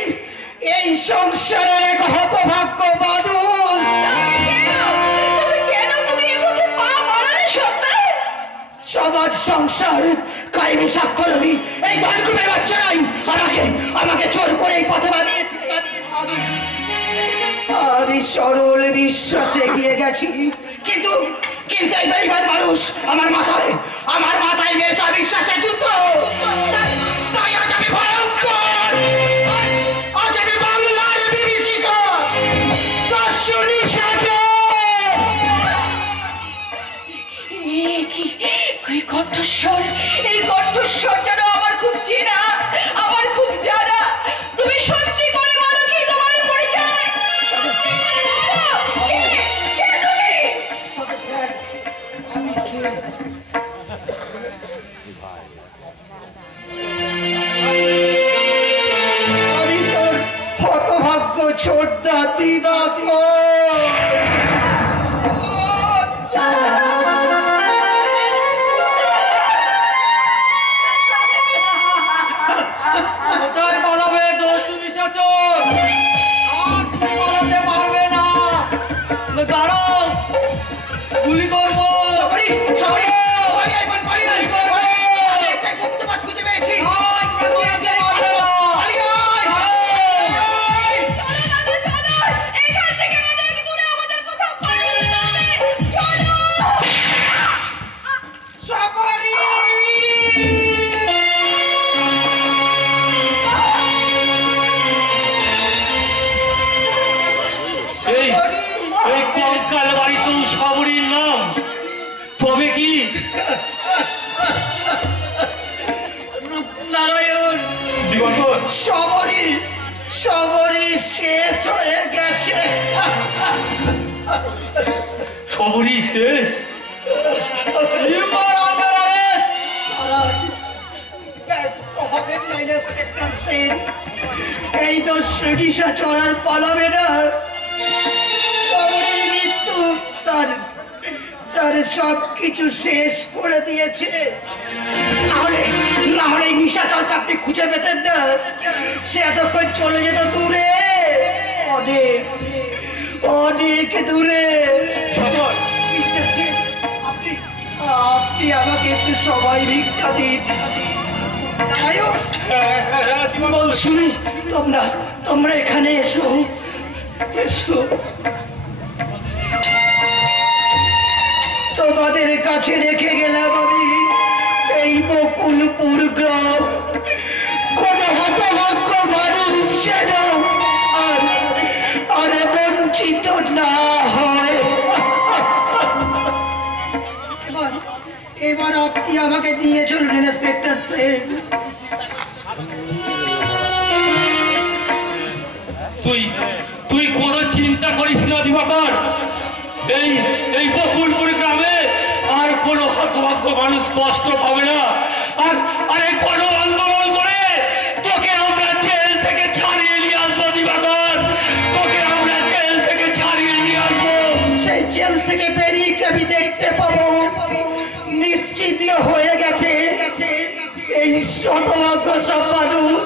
এই সংসারের এক হতভাগ্য মানুষ। কেন তুমি এর মধ্যে পা বাড়ালে সর্দার? সমাজ সংসার কায়েমি সাক্ষরবি এই গণকুমের বাচ্চারাই আমাকে আমাকে চোর করে এই পথে বানিয়েছে। আমি সরল বিশ্বাসে এগিয়ে গেছি, কিন্তু কিন্তু এই বেঈমান মানুষ আমার মাথায় মেরেছে বিশ্বাসের যুদ্ধ। তাই আজ আমি ভয়ঙ্কর, আজ আমি বাংলার বিভীষিত দস্যু নিশাচর। কি কণ্ঠস্বর, এই কণ্ঠস্বর যেন আমার খুব চেনা, আমার খুব জানা। তুমি সত্যি করে বলো কি তোমার পরিচয়? কে? কে তুমি? আমি তোর হতভাগ্য ছোটদা দিবাকর। কোথায় পালাবে দস্যু নিশাচর? আর তুমি পালাতে পারবে না। দাঁড়াও, গুলি করবো। সরি, সরি, পালিয়ে আয়, পালিয়ে আয়, পালিয়ে আয়। আমি একটা গুপ্তবাজ খুঁজে পেয়েছি। আর পালাতে পারবে না। পালিয়ে আয়। চলো, এখান থেকে অনেক দূরে আমাদের কোথাও পালিয়ে যেতে হবে। চলো। সবারই। এই এই কঙ্কাল বাড়ি তো সবরীর নাম, তবে কি নারায়ণ, দিবাকর? সবরই শেষ হয়ে গেছে। সবরই শেষ? You are under arrest. ব্যস্ত হবেন না ইন্সপেক্টর সেন, এই তো সরিষা চড়ার পালাবে না। সবরের মৃত্যু তার তার সব কিছু শেষ করে দিয়েছে। না হলে নিশাচরকে আপনি খুঁজে পেতেন না, সে এতক্ষণ চলে যেত দূরে, অনেক অনেক দূরে। মিস্টার সেন, আপনি আমাকে একটু সময় ভিক্ষা দিন। শুনি তোমরা এখানে এসো, এসো। তোমাদের কাছে রেখে গেলাম আমি এই বকুলপুর গ্রাম। কোন হতভাগ্য মানুষ যেন আর বঞ্চিত না হয়। এবার আপনি আমাকে নিয়ে চলুন ইন্সপেক্টর সেন। তুই কোনো চিন্তা করিস না দিবাকর, এই বকুলপুর গ্রামে আর কোনো হতভাগ্য মানুষ কষ্ট পাবে না। আর এই গণ আন্দোলন করে তোকে আমরা জেল থেকে ছাড়িয়ে নিয়ে আসবো দিবাকর, তোকে আমরা জেল থেকে ছাড়িয়ে নিয়ে আসবো। সেই জেল থেকে বেরিয়ে আমি দেখতে পাবো নিশ্চিত হয়ে গেছে এই শতভাগ্য সব মানুষ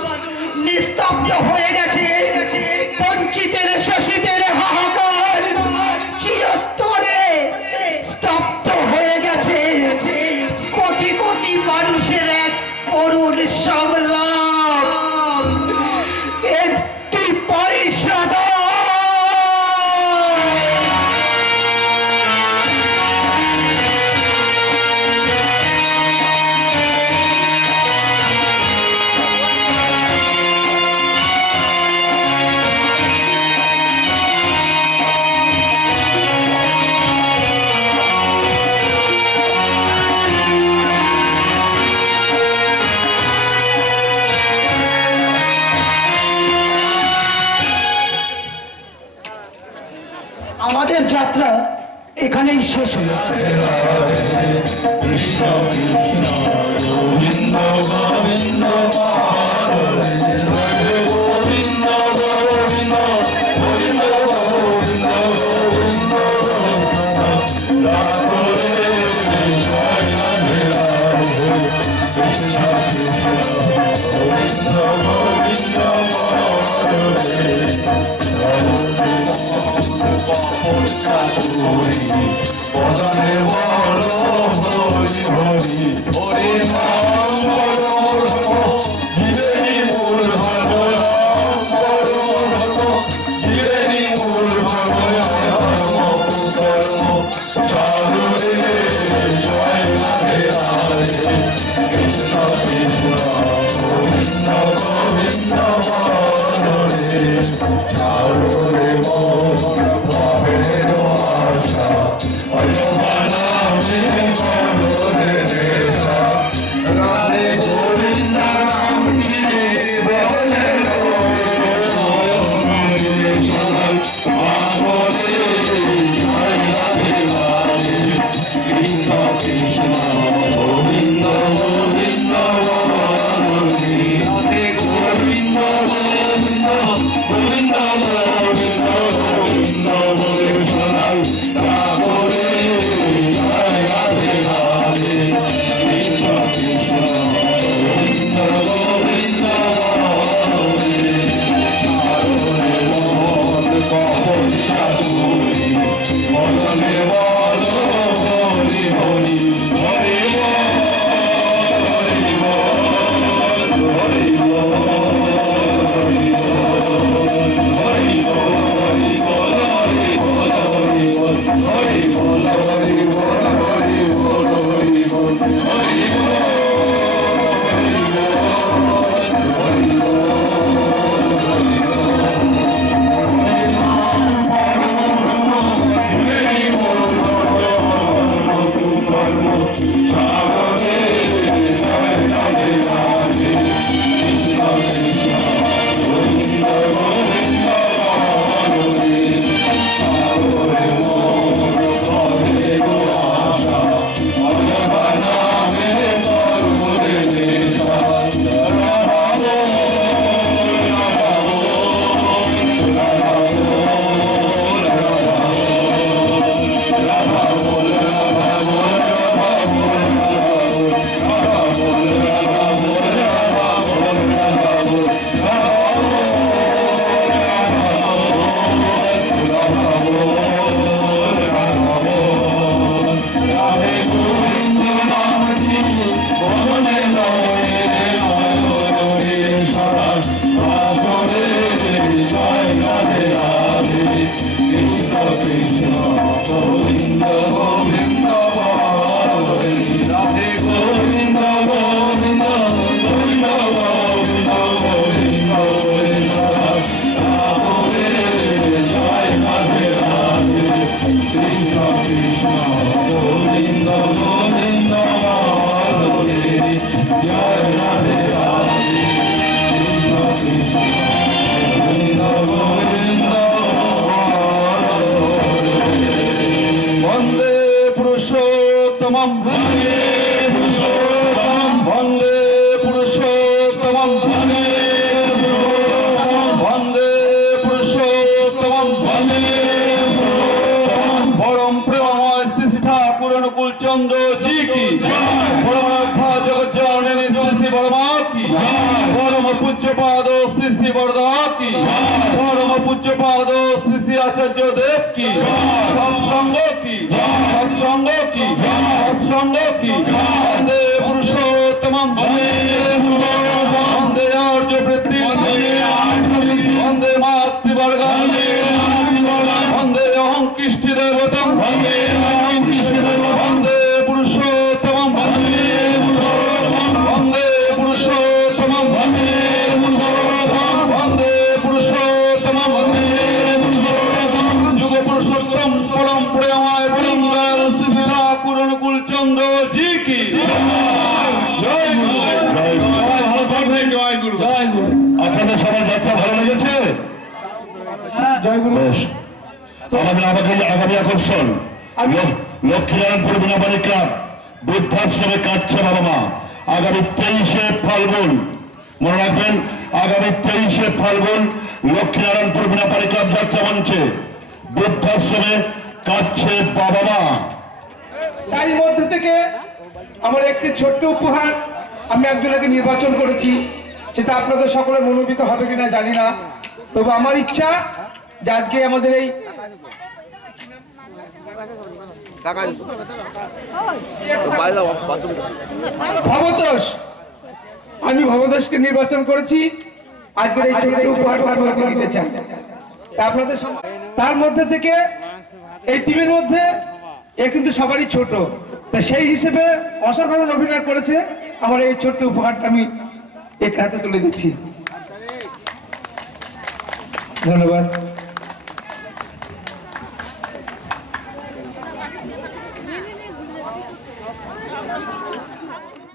নিস্তার স্তব্ধ হয়ে গেছে বঞ্চিতের শোষিতের হাহাকার চিরস্তরে স্তব্ধ হয়ে গেছে কোটি কোটি মানুষের এক করুণ সংলাপ একটি পয়সা দাও। আমাদের যাত্রা এখানেই শেষ হলো। चंद्र जी की परमात्मा जगत जननी श्री बलमा की परम पूज्य পূজ্যপাদ শ্রী শ্রী বরদা কি পরম পূজ্যপাদ শ্রী শ্রী আচার্য দেব কি সৎসঙ্গ কি সৎসঙ্গ কি সৎসঙ্গ কি বন্দে পুরুষোত্তমম বন্দে আর্য বৃত্তি বন্দে মাতৃবর্গা বন্দে অহংকৃষ্টি দেবতম বন্দে পুরুষোত্তমম বন্দে পুরুষোত্তমম বন্দে পুরুষোত্তমম যুগ পুরুষোত্তম পরম প্রেমায় সুন্দর শ্রী ঠাকুর অনুকূল চন্দ্র জি কি জয় গুরু। সবাই ভালো থাকবেন। জয় গুরু। জয় গুরু। আপনাদের সবার যাত্রা ভালো লেগেছে? বেশ। আমাদের আগামী আকর্ষণ লক্ষ্মীনারায়ণপুর বিনাপানি ক্লাব বৃদ্ধাশ্রমে কাটছে বাবা মা আগামী 23শে ফাল্গুন, মনে রাখবেন আগামী 23শে ফাল্গুন লক্ষ্মীনারায়ণপুর বিনাপানি ক্লাব যাত্রা মঞ্চে বৃদ্ধাশ্রমে কাটছে বাবা মা। তারই মধ্যে থেকে আমার একটি ছোট্ট উপহার আমি একজনকে নির্বাচন করেছি, সেটা আপনাদের সকলের মনোনীত হবে কিনা জানি না, তবে আমার ইচ্ছা যে আজকে আমাদের এই ভবতোষ, আমি ভবতোষকে নির্বাচন করেছি আজকের এই ছোট্ট উপহারটা আমি ওকে দিতে চাই। তা আপনাদের তার মধ্যে থেকে এই টিমের মধ্যে এ কিন্তু সবারই ছোট, তা সেই হিসেবে অসাধারণ অভিনয় করেছে। আমার এই ছোট্ট উপহারটা আমি এক হাতে তুলে দিচ্ছি। ধন্যবাদ।